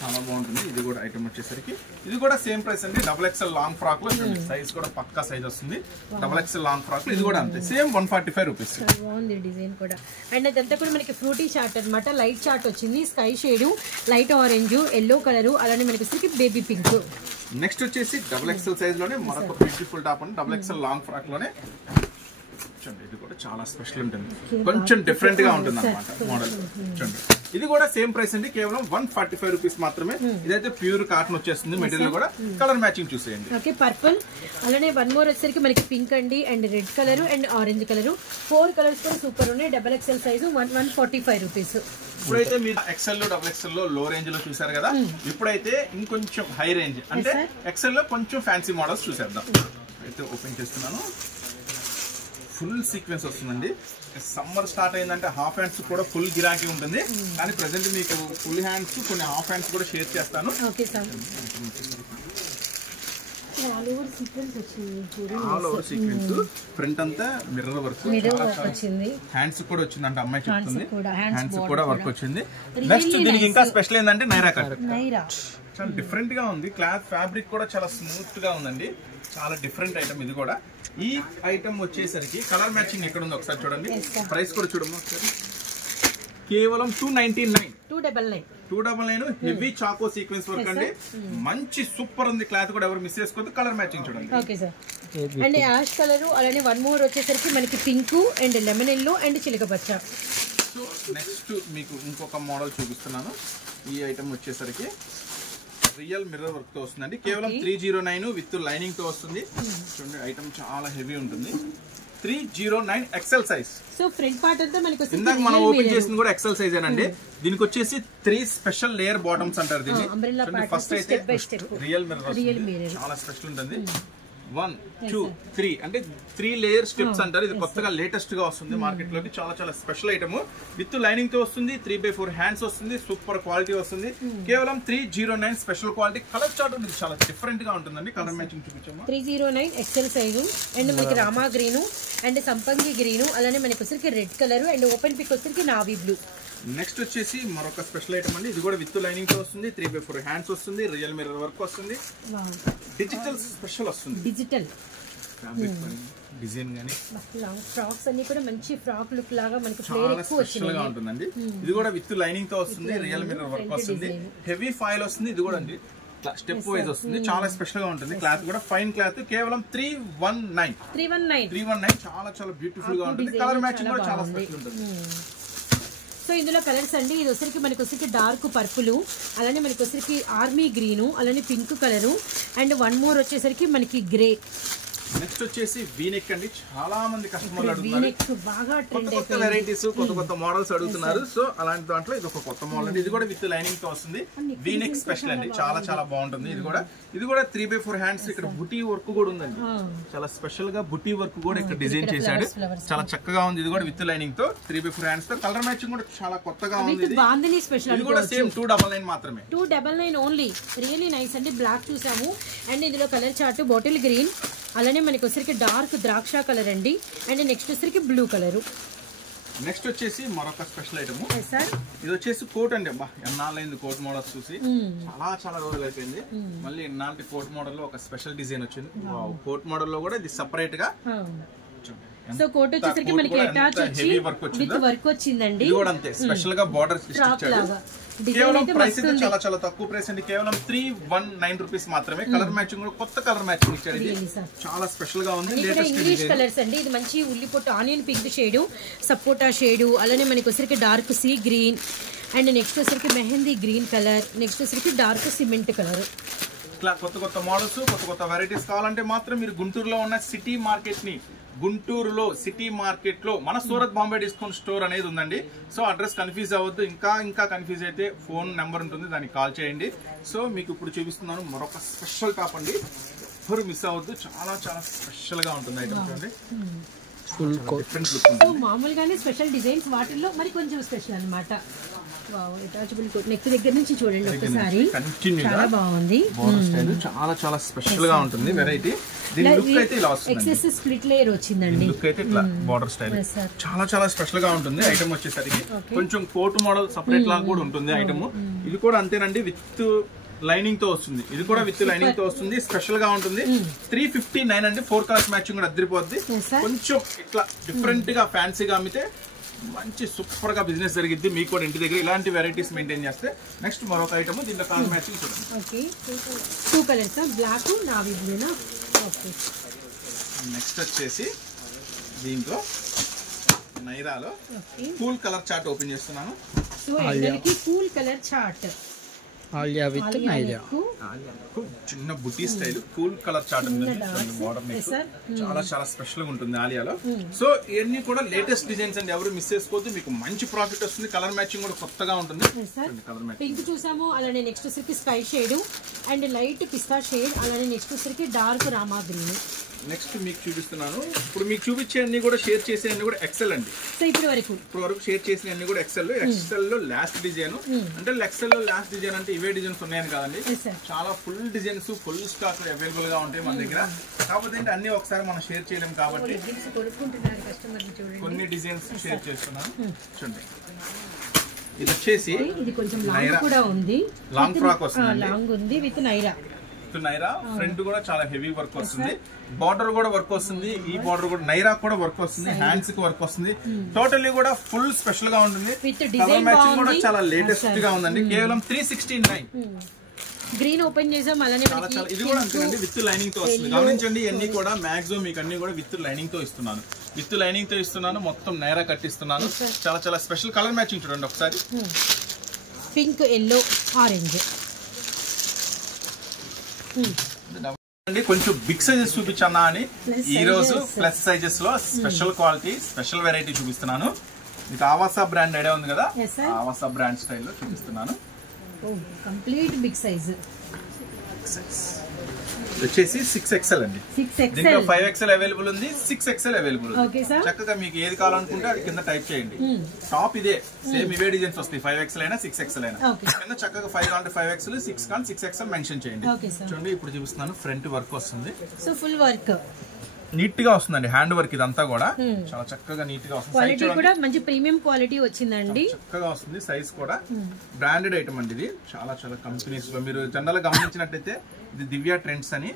చాలా బాగుంటుంది. ఇది కూడా ఐటమ్ వచ్చేసరికి ఇది కూడా సేమ్ ప్రైస్ అండి. డబుల్ ఎక్స్ఎల్ లాంగ్ ఫ్రాక్ లో సైజ్ కూడా పక్కా సైజ్ వస్తుంది. డబుల్ ఎక్స్ఎల్ లాంగ్ ఫ్రాక్ లో ఇది కూడా అంతే సేమ్ 145 రూపీస్. బాగుంది డిజైన్ కూడా. అండ్ అదంతా కూడా మనకి ఫ్రూటీ చార్ట్ అనమాట. లైట్ చార్ట్ వచ్చింది, sky shade, light orange, yellow colour, అలానే మనకి వచ్చేసరికి బేబీ పింక్. నెక్స్ట్ వచ్చేసి డబుల్ ఎక్స్ఎల్ సైజ్ లోనే మరొక బ్యూటిఫుల్ టాప్ అండి. డబుల్ ఎక్స్ఎల్ లాంగ్ ఫ్రాక్ లోనే చూడండి. ఇది కూడా చాలా స్పెషల్ ఉంటుంది. కొంచెం డిఫరెంట్ గా ఉంటుంది అనమాట మోడల్. చూడండి, ఇది కూడా సేమ్ ప్రైస్ అండి. కేవలం 145 రూపీస్ మాత్రమే. ఇదైతే ప్యూర్ కాటన్ వచ్చేస్తుంది. మెటీరియల్ కూడా కలర్ మ్యాచింగ్ చూసేయండి. ఓకే, పర్పుల్, అలానే వన్ మోర్ వచ్చేసరికి మనకి పింక్ అండి and red colour and orange colour. 4 colours కూడా సూపర్ ఉన్నాయి. Double XL size 145 rupees. ఇప్పుడైతే మీరు ఎక్స్ఎల్ డబుల్ ఎక్స్ఎల్ లో లో రేంజ్ లో చూసారు కదా, ఇప్పుడైతే ఇంకొంచెం హై రేంజ్ అంటే ఎక్స్ఎల్ లో కొంచెం ఫ్యాన్సీ మోడల్స్ చూసేద్దాం. అయితే ఓపెన్ చేస్తున్నాను. ఫుల్ సీక్వెన్స్ వస్తుందండి. సమ్మర్ స్టార్ట్ అయిందంటే హాఫ్ హ్యాండ్స్ కూడా ఫుల్ గిరాకీ ఉంటుంది. కానీ ప్రెసెంట్ మీకు ఫుల్ హ్యాండ్స్, కొన్ని హాఫ్ హ్యాండ్స్ కూడా షేర్ చేస్తాను. ఆల్ ఓవర్ సీక్వెన్స్, ఫ్రంట్ అంతా మిర్రర్ వర్క్, హ్యాండ్స్ కూడా వచ్చిందంటే అమ్మాయి చెప్తుంది. హ్యాండ్స్ కూడా వర్క్ వచ్చింది. నెక్స్ట్ దీనికి ఇంకా స్పెషల్ ఏంటంటే నైరా కట్. చాలా డిఫరెంట్ గా ఉంది. క్లాత్ ఫ్యాబ్రిక్ కూడా చాలా స్మూత్ గా ఉందండి. చాలా డిఫరెంట్ ఐటమ్ ఇది కూడా. ఈ ఐటమ్ వచ్చేసరికి కలర్ మ్యాచింగ్ ఎక్కడ ఉంది ఒకసారి చూడండి. ప్రైస్ కూడా చూడమ్మా ఒకసారి. కేవలం 299 హెవీ చాకో సీక్వెన్స్ వర్క్ అండి. మంచి సూపర్ ఉంది. క్లాత్ కూడా ఎవరు మిస్ చేసుకోవద్దు. కలర్ మ్యాచింగ్ చూడండి. Okay sir. And ash colour, అలానే వన్ మోర్ వచ్చేసరికి మనకి pink and lemon yellow and చిలక పచ్చ. సో నెక్స్ట్ మీకు ఇంకొక మోడల్ చూపిస్తున్నాను. ఈ ఐటమ్ వచ్చేసరికి రియల్ మిర్రర్ వర్క్ తో వస్తుందండి. కేవలం 309 విత్ లైనింగ్ తో వస్తుంది. చూడండి, ఐటమ్ చాలా హెవీ ఉంటుంది. 309 XL size. So front part అంతా మనకి ఇందాక మనం ఓపెన్ చేసింది కూడా ఎక్సెల్ సైజ్ ఏనండి. దీనికి వచ్చేసి 3 స్పెషల్ లేయర్ బాటమ్స్ అంటారు దీన్ని. ఫస్ట్ అయితే రియల్ మిర్రర్ చాలా స్పెషల్ ఉంటుంది. 1 2 3 అంటే 3 లేయర్ స్టెప్స్ అంటారు. ఇది కొత్తగా లేటెస్ట్ గా వస్తుంది మార్కెట్ లోకి. చాలా స్పెషల్ ఐటమ్. విత్ లైనింగ్ తో వస్తుంది. 3/4 హ్యాండ్స్ వస్తుంది. సూపర్ క్వాలిటీ వస్తుంది. కేవలం 309 స్పెషల్ క్వాలిటీ. కలర్ చార్ట్ ఉంది, చాలా డిఫరెంట్ గా ఉంటుందండి. కలర్ మ్యాచింగ్ చూపించాము. 309 ఎక్సెల్ సైజు అండ్ మనకి రామా గ్రీన్ అండ్ సంపంగి గ్రీన్, అలానే మనకి వచ్చరికి రెడ్ కలర్ అండ్ ఓపెన్ పిక్ వచ్చరికి నావీ బ్లూ. నెక్స్ట్ వచ్చేసి మరొక స్పెషల్ ఐటమ్ అండి. ఇది కూడా విత్ లైనింగ్ తో వస్తుంది. 3/4 హ్యాండ్స్ వస్తుంది. రియల్ మిర్రర్ వర్క్ వస్తుంది. డిజిటల్ స్పెషల్ వస్తుంది. డిజిటల్ ఫ్యాబ్రిక్ డిజైన్ గానీ ఫ్రాక్స్ అన్ని కూడా మంచి ఫ్రాక్ లుక్ లాగా మనకి చాలా స్పెషల్ గా ఉంటుందండి. ఇది కూడా విత్ లైనింగ్ తో వస్తుంది. రియల్ మిర్రర్ వర్క్ వస్తుంది. హెవీ ఫాయిల్ వస్తుంది. ఇది కూడా అండి స్టెప్ వైజ్ వస్తుంది. చాలా స్పెషల్ గా ఉంటుంది. క్లాత్ కూడా ఫైన్ క్లాత్. కేవలం 319 చాలా బ్యూటిఫుల్ గా ఉంటుంది. కలర్ మ్యాచింగ్ కూడా చాలా స్పెషల్ ఉంటుంది. సో ఇందులో కలర్స్ అండి. ఇది వచ్చరికి మనకి వచ్చరికి డార్క్ పర్పుల్, అలానే మనకి వచ్చరికి ఆర్మీ గ్రీను, అలానే pink colour and one more వచ్చేసరికి మనకి గ్రే. నెక్స్ట్ వచ్చేసి వీనెక్ అండి, చాలా మంది కస్టమర్లు అడుగుతున్నారు. వీనెక్ బాగా ట్రెండ్ కొత్త వెరైటీస్ కొత్త మోడల్స్ అడుగుతున్నారు. సో అలాంటి దాంట్లో ఇది ఒక కొత్త మోడల్ అండి. ఇది కూడా విత్ లైనింగ్ తో వస్తుంది. వీనెక్ స్పెషల్ అండి, చాలా చాలా బాగుంటుంది. ఇది కూడా 3/4 హ్యాండ్స్. ఇక్కడ బుటీ వర్క్ కూడా ఉందండి, చాలా స్పెషల్ గా బుటీ వర్క్ కూడా ఇక్కడ డిజైన్ చేశాడు. చాలా చక్కగా ఉంది. ఇది కూడా విత్ లైనింగ్ తో 3/4 హ్యాండ్స్ తో. కలర్ మ్యాచింగ్ కూడా చాలా కొత్తగా ఉంది. ఇది కూడా సేమ్ 299 మాత్రమే. 299 ఓన్లీ. రియల్లీ నైస్ అండి. బ్లాక్ చూసాము అండ్ ఇందులో కలర్ చార్ట్ బాటిల్ గ్రీన్, అలానే మనకి వచ్చరికి డార్క్ ద్రాక్ష కలర్ అండి. అండ్ నెక్స్ట్ వచ్చరికి బ్లూ కలర్. నెక్స్ట్ వచ్చేసి మరొక స్పెషల్ ఐటమ్. ఇది వచ్చేసి కోట్ అండి. అబ్బా ఎన్నాళ్ళైంది కోట్ మోడల్స్ చూసి, చాలా రోజులు అయిపోయింది. మళ్ళీ ఎన్నాళ్ళకి కోట్ మోడల్ లో ఒక స్పెషల్ డిజైన్ వచ్చింది. కోట్ మోడల్ లో కూడా ఇది సెపరేట్ గా. సో కోట్ వచ్చేసరికి మనకి అటాచ్ వచ్చి విత్ వర్క్ వచ్చిందండి. ఇది కూడా అంతే స్పెషల్ గా బోర్డర్ ఇచ్చాడు. కేవలం ప్రైస్ అయితే చాలా తక్కువ ప్రైస్ అండి. కేవలం 319 రూపీస్ మాత్రమే. కలర్ మ్యాచింగ్ కూడా కొత్త కలర్ మ్యాచింగ్ ఇచ్చాడు. ఇది చాలా స్పెషల్ గా ఉంది. ఇంగ్లీష్ కలర్స్ అండి. ఇది మంచి ఉల్లిపొట్టు ఆనియన్ పింక్ షేడ్, సపోటా షేడ్, అలానే మనకి వచ్చరికి dark sea green, and next వచ్చరికి మెహందీ గ్రీన్ కలర్, నెక్స్ట్ వచ్చరికి డార్క్ సిమెంట్ కలర్. ఇట్లా కొత్త మోడల్స్ కొత్త వెరైటీస్ కావాలంటే మాత్రం మీరు గుంటూరులో ఉన్న సిటీ మార్కెట్ ని, గుంటూరులో సిటీ మార్కెట్ లో మన సూరత్ బాంబే డిస్కౌంట్ స్టోర్ అనేది ఉందండి. సో అడ్రస్ కన్ఫ్యూజ్ అవ్వద్దు. ఇంకా కన్ఫ్యూజ్ అయితే ఫోన్ నెంబర్ ఉంటుంది, దానికి కాల్ చేయండి. సో మీకు ఇప్పుడు చూపిస్తున్నాను మరొక స్పెషల్ టాప్ అండి. ఎవరు మిస్ అవ్వద్దు, చాలా స్పెషల్ గా ఉంటుంది ఐటమ్ చూడండి. డిఫరెంట్ లుక్ ఉంది. మామూలుగానే స్పెషల్ డిజైన్స్, వాటిల్లో మరి కొంచెం స్పెషల్ అన్నమాట. నెక్ దగ్గర నుంచి చూడండి ఒకసారి, చాలా బాగుంది. చాలా స్పెషల్ గా ఉంటుంది వెరైటీ. దీని లుక్ అయితే ఇలా వస్తుంది. ఎక్సెస్ స్ప్లిట్ లేయర్ వచ్చిందండి. లుక్ అయితే ఇట్లా బోర్డర్ స్టైల్ చాలా స్పెషల్ గా ఉంటుంది. ఐటమ్ వచ్చేసరికి కొంచెం కోట్ మోడల్ సపరేట్ లాగా కూడా ఉంటుంది ఐటమ్. ఇది కూడా అంతేనండి, విత్ లైనింగ్ తో వస్తుంది. ఇది కూడా విత్ లైనింగ్ తో వస్తుంది. స్పెషల్ గా ఉంటుంది. 359 అండి. 4 కలర్స్ మ్యాచింగ్ కూడా అదిరిపోద్ది. కొంచెం ఇట్లా డిఫరెంట్ గా ఫ్యాన్సీగా అమ్మితే మంచి సూపర్ గా బిజినెస్ జరిగిద్ది. మీకు కూడా ఇంటి దగ్గర ఇలాంటి వెరైటీస్ మెయింటైన్ చేస్తే. నెక్స్ట్ మరొక ఐటమ్, దీంట్లో కలర్ మ్యాచింగ్ చూడండి. 2 colours, black navy blue. Next వచ్చేసి దీంట్లో నైరాలో కూల్ కలర్ చార్ట్ ఓపెన్ చేస్తున్నాను. సో అందరికి cool colour chart, Aliya with Naira. చిన్న బుటీ స్టైల్ కూల్ కలర్ చార్ట్ ఉంటుంది. మోడల్ చాలా స్పెషల్ గా ఉంటుంది ఆలియాలో. సో ఇవన్నీ కూడా లేటెస్ట్ డిజైన్స్ అండి, ఎవరు మిస్ చేసుకోవద్దు. మీకు మంచి ప్రాఫిట్ వస్తుంది. కలర్ మ్యాచింగ్ కూడా కొత్తగా ఉంటుంది. కలర్ మ్యాచింగ్ పింక్ చూసాము, అలానే నెక్స్ట్ వచ్చరికి sky shade and light pista shade, అలానే నెక్స్ట్ వచ్చరికి డార్క్ రామా గ్రీన్. నెక్స్ట్ మీకు చూపిస్తున్నాను. ఇప్పుడు మీకు చూపించే అన్ని కూడా షేర్ చేసే అన్ని కూడా ఎక్సెల్ అండి. సో ఇప్పుడు వరకు షేర్ చేసిన అన్ని కూడా ఎక్సెల్ లో లాస్ట్ డిజైన్. అంటే ఎక్సెల్ లో లాస్ట్ డిజైన్ అంటే ఇవే డిజైన్స్ ఉన్నాయని కాదండి, చాలా full designs full stock available గా ఉంటాయి మన దగ్గర. కాకపోతే ఏంటి అన్ని ఒకసారి మనం షేర్ చేయలేము కాబట్టి కొన్ని డిజైన్స్ షేర్ చేస్తున్నాను. చూడండి, ఇది వచ్చేసి ఇది కొంచెం లాంగ్ కూడా ఉంది. లాంగ్ ఫ్రాక్ వస్తుంది, లాంగ్ ఉంది విత్ నైరా. నైరా ఫ్రంట్ కూడా చాలా హెవీ వర్క్ వస్తుంది. బార్డర్ కూడా వర్క్ వస్తుంది. ఈ బార్డర్ కూడా నైరా కూడా వర్క్ వస్తుంది. హ్యాండ్స్ కి వర్క్ వస్తుంది. టోటల్లీ కూడా ఫుల్ స్పెషల్ గా ఉంటుంది. కలర్ మ్యాచింగ్ కూడా చాలా లేటెస్ట్ గా ఉందండి. కేవలం 369. గ్రీన్ ఓపెన్ చేసాం. అలానే ఇది కూడా అంతేనండి, విత్ లైనింగ్ తో వస్తుంది. గమనించండి, ఇవన్నీ కూడా మాక్సిమం మీకు అన్ని కూడా విత్ లైనింగ్ తో ఇస్తున్నాను. మొత్తం నైరా కట్టిస్తున్నాను. చాలా స్పెషల్ కలర్ మ్యాచింగ్ చూడండి ఒకసారి. Pink, yellow, orange. కొంచెం బిగ్ సైజెస్ చూపించన్నా అని ఈ రోజు ప్లస్ సైజెస్ లో స్పెషల్ క్వాలిటీ స్పెషల్ వెరైటీ చూపిస్తున్నాను. మీకు ఆవాసా బ్రాండ్ ఐడియా ఉంది కదా, ఆవాసా బ్రాండ్ స్టైల్లో చూపిస్తున్నాను. కంప్లీట్ బిగ్ సైజ్ వచ్చేసి 6XL అండి. దీంట్లో 5XL అవైలబుల్ ఉంది, 6XL అవైలబుల్ ఉంది. చక్కగా మీకు ఏది కావాలనుకుంటే అది కింద టైప్ చేయండి. టాప్ ఇదే సేమ్ ఇవే డిజైన్స్ వస్తాయి. 5XL అయినా 6XL అయినా కింద చక్కగా 5 కావాలంటే 5XL, 6 కావాలంటే 6XL మెన్షన్ చేయండి. చూడండి, ఇప్పుడు చూపిస్తున్నాను. ఫ్రంట్ వర్క్ వస్తుంది. సో ఫుల్ వర్క్ నీట్ గా వస్తుందండి. హ్యాండ్ వర్క్ ఇదంతా కూడా చాలా చక్కగా నీట్ గా వస్తుంది. క్వాలిటీ కూడా మంచి ప్రీమియం క్వాలిటీ వచ్చిందండి. చక్కగా వస్తుంది. సైజ్ కూడా బ్రాండెడ్ ఐటమ్ అండి. ఇది చాలా కంపెనీస్ లో మీరు జనరల్ గా గమనించినట్టయితే ఇది దివ్య ట్రెండ్స్ అని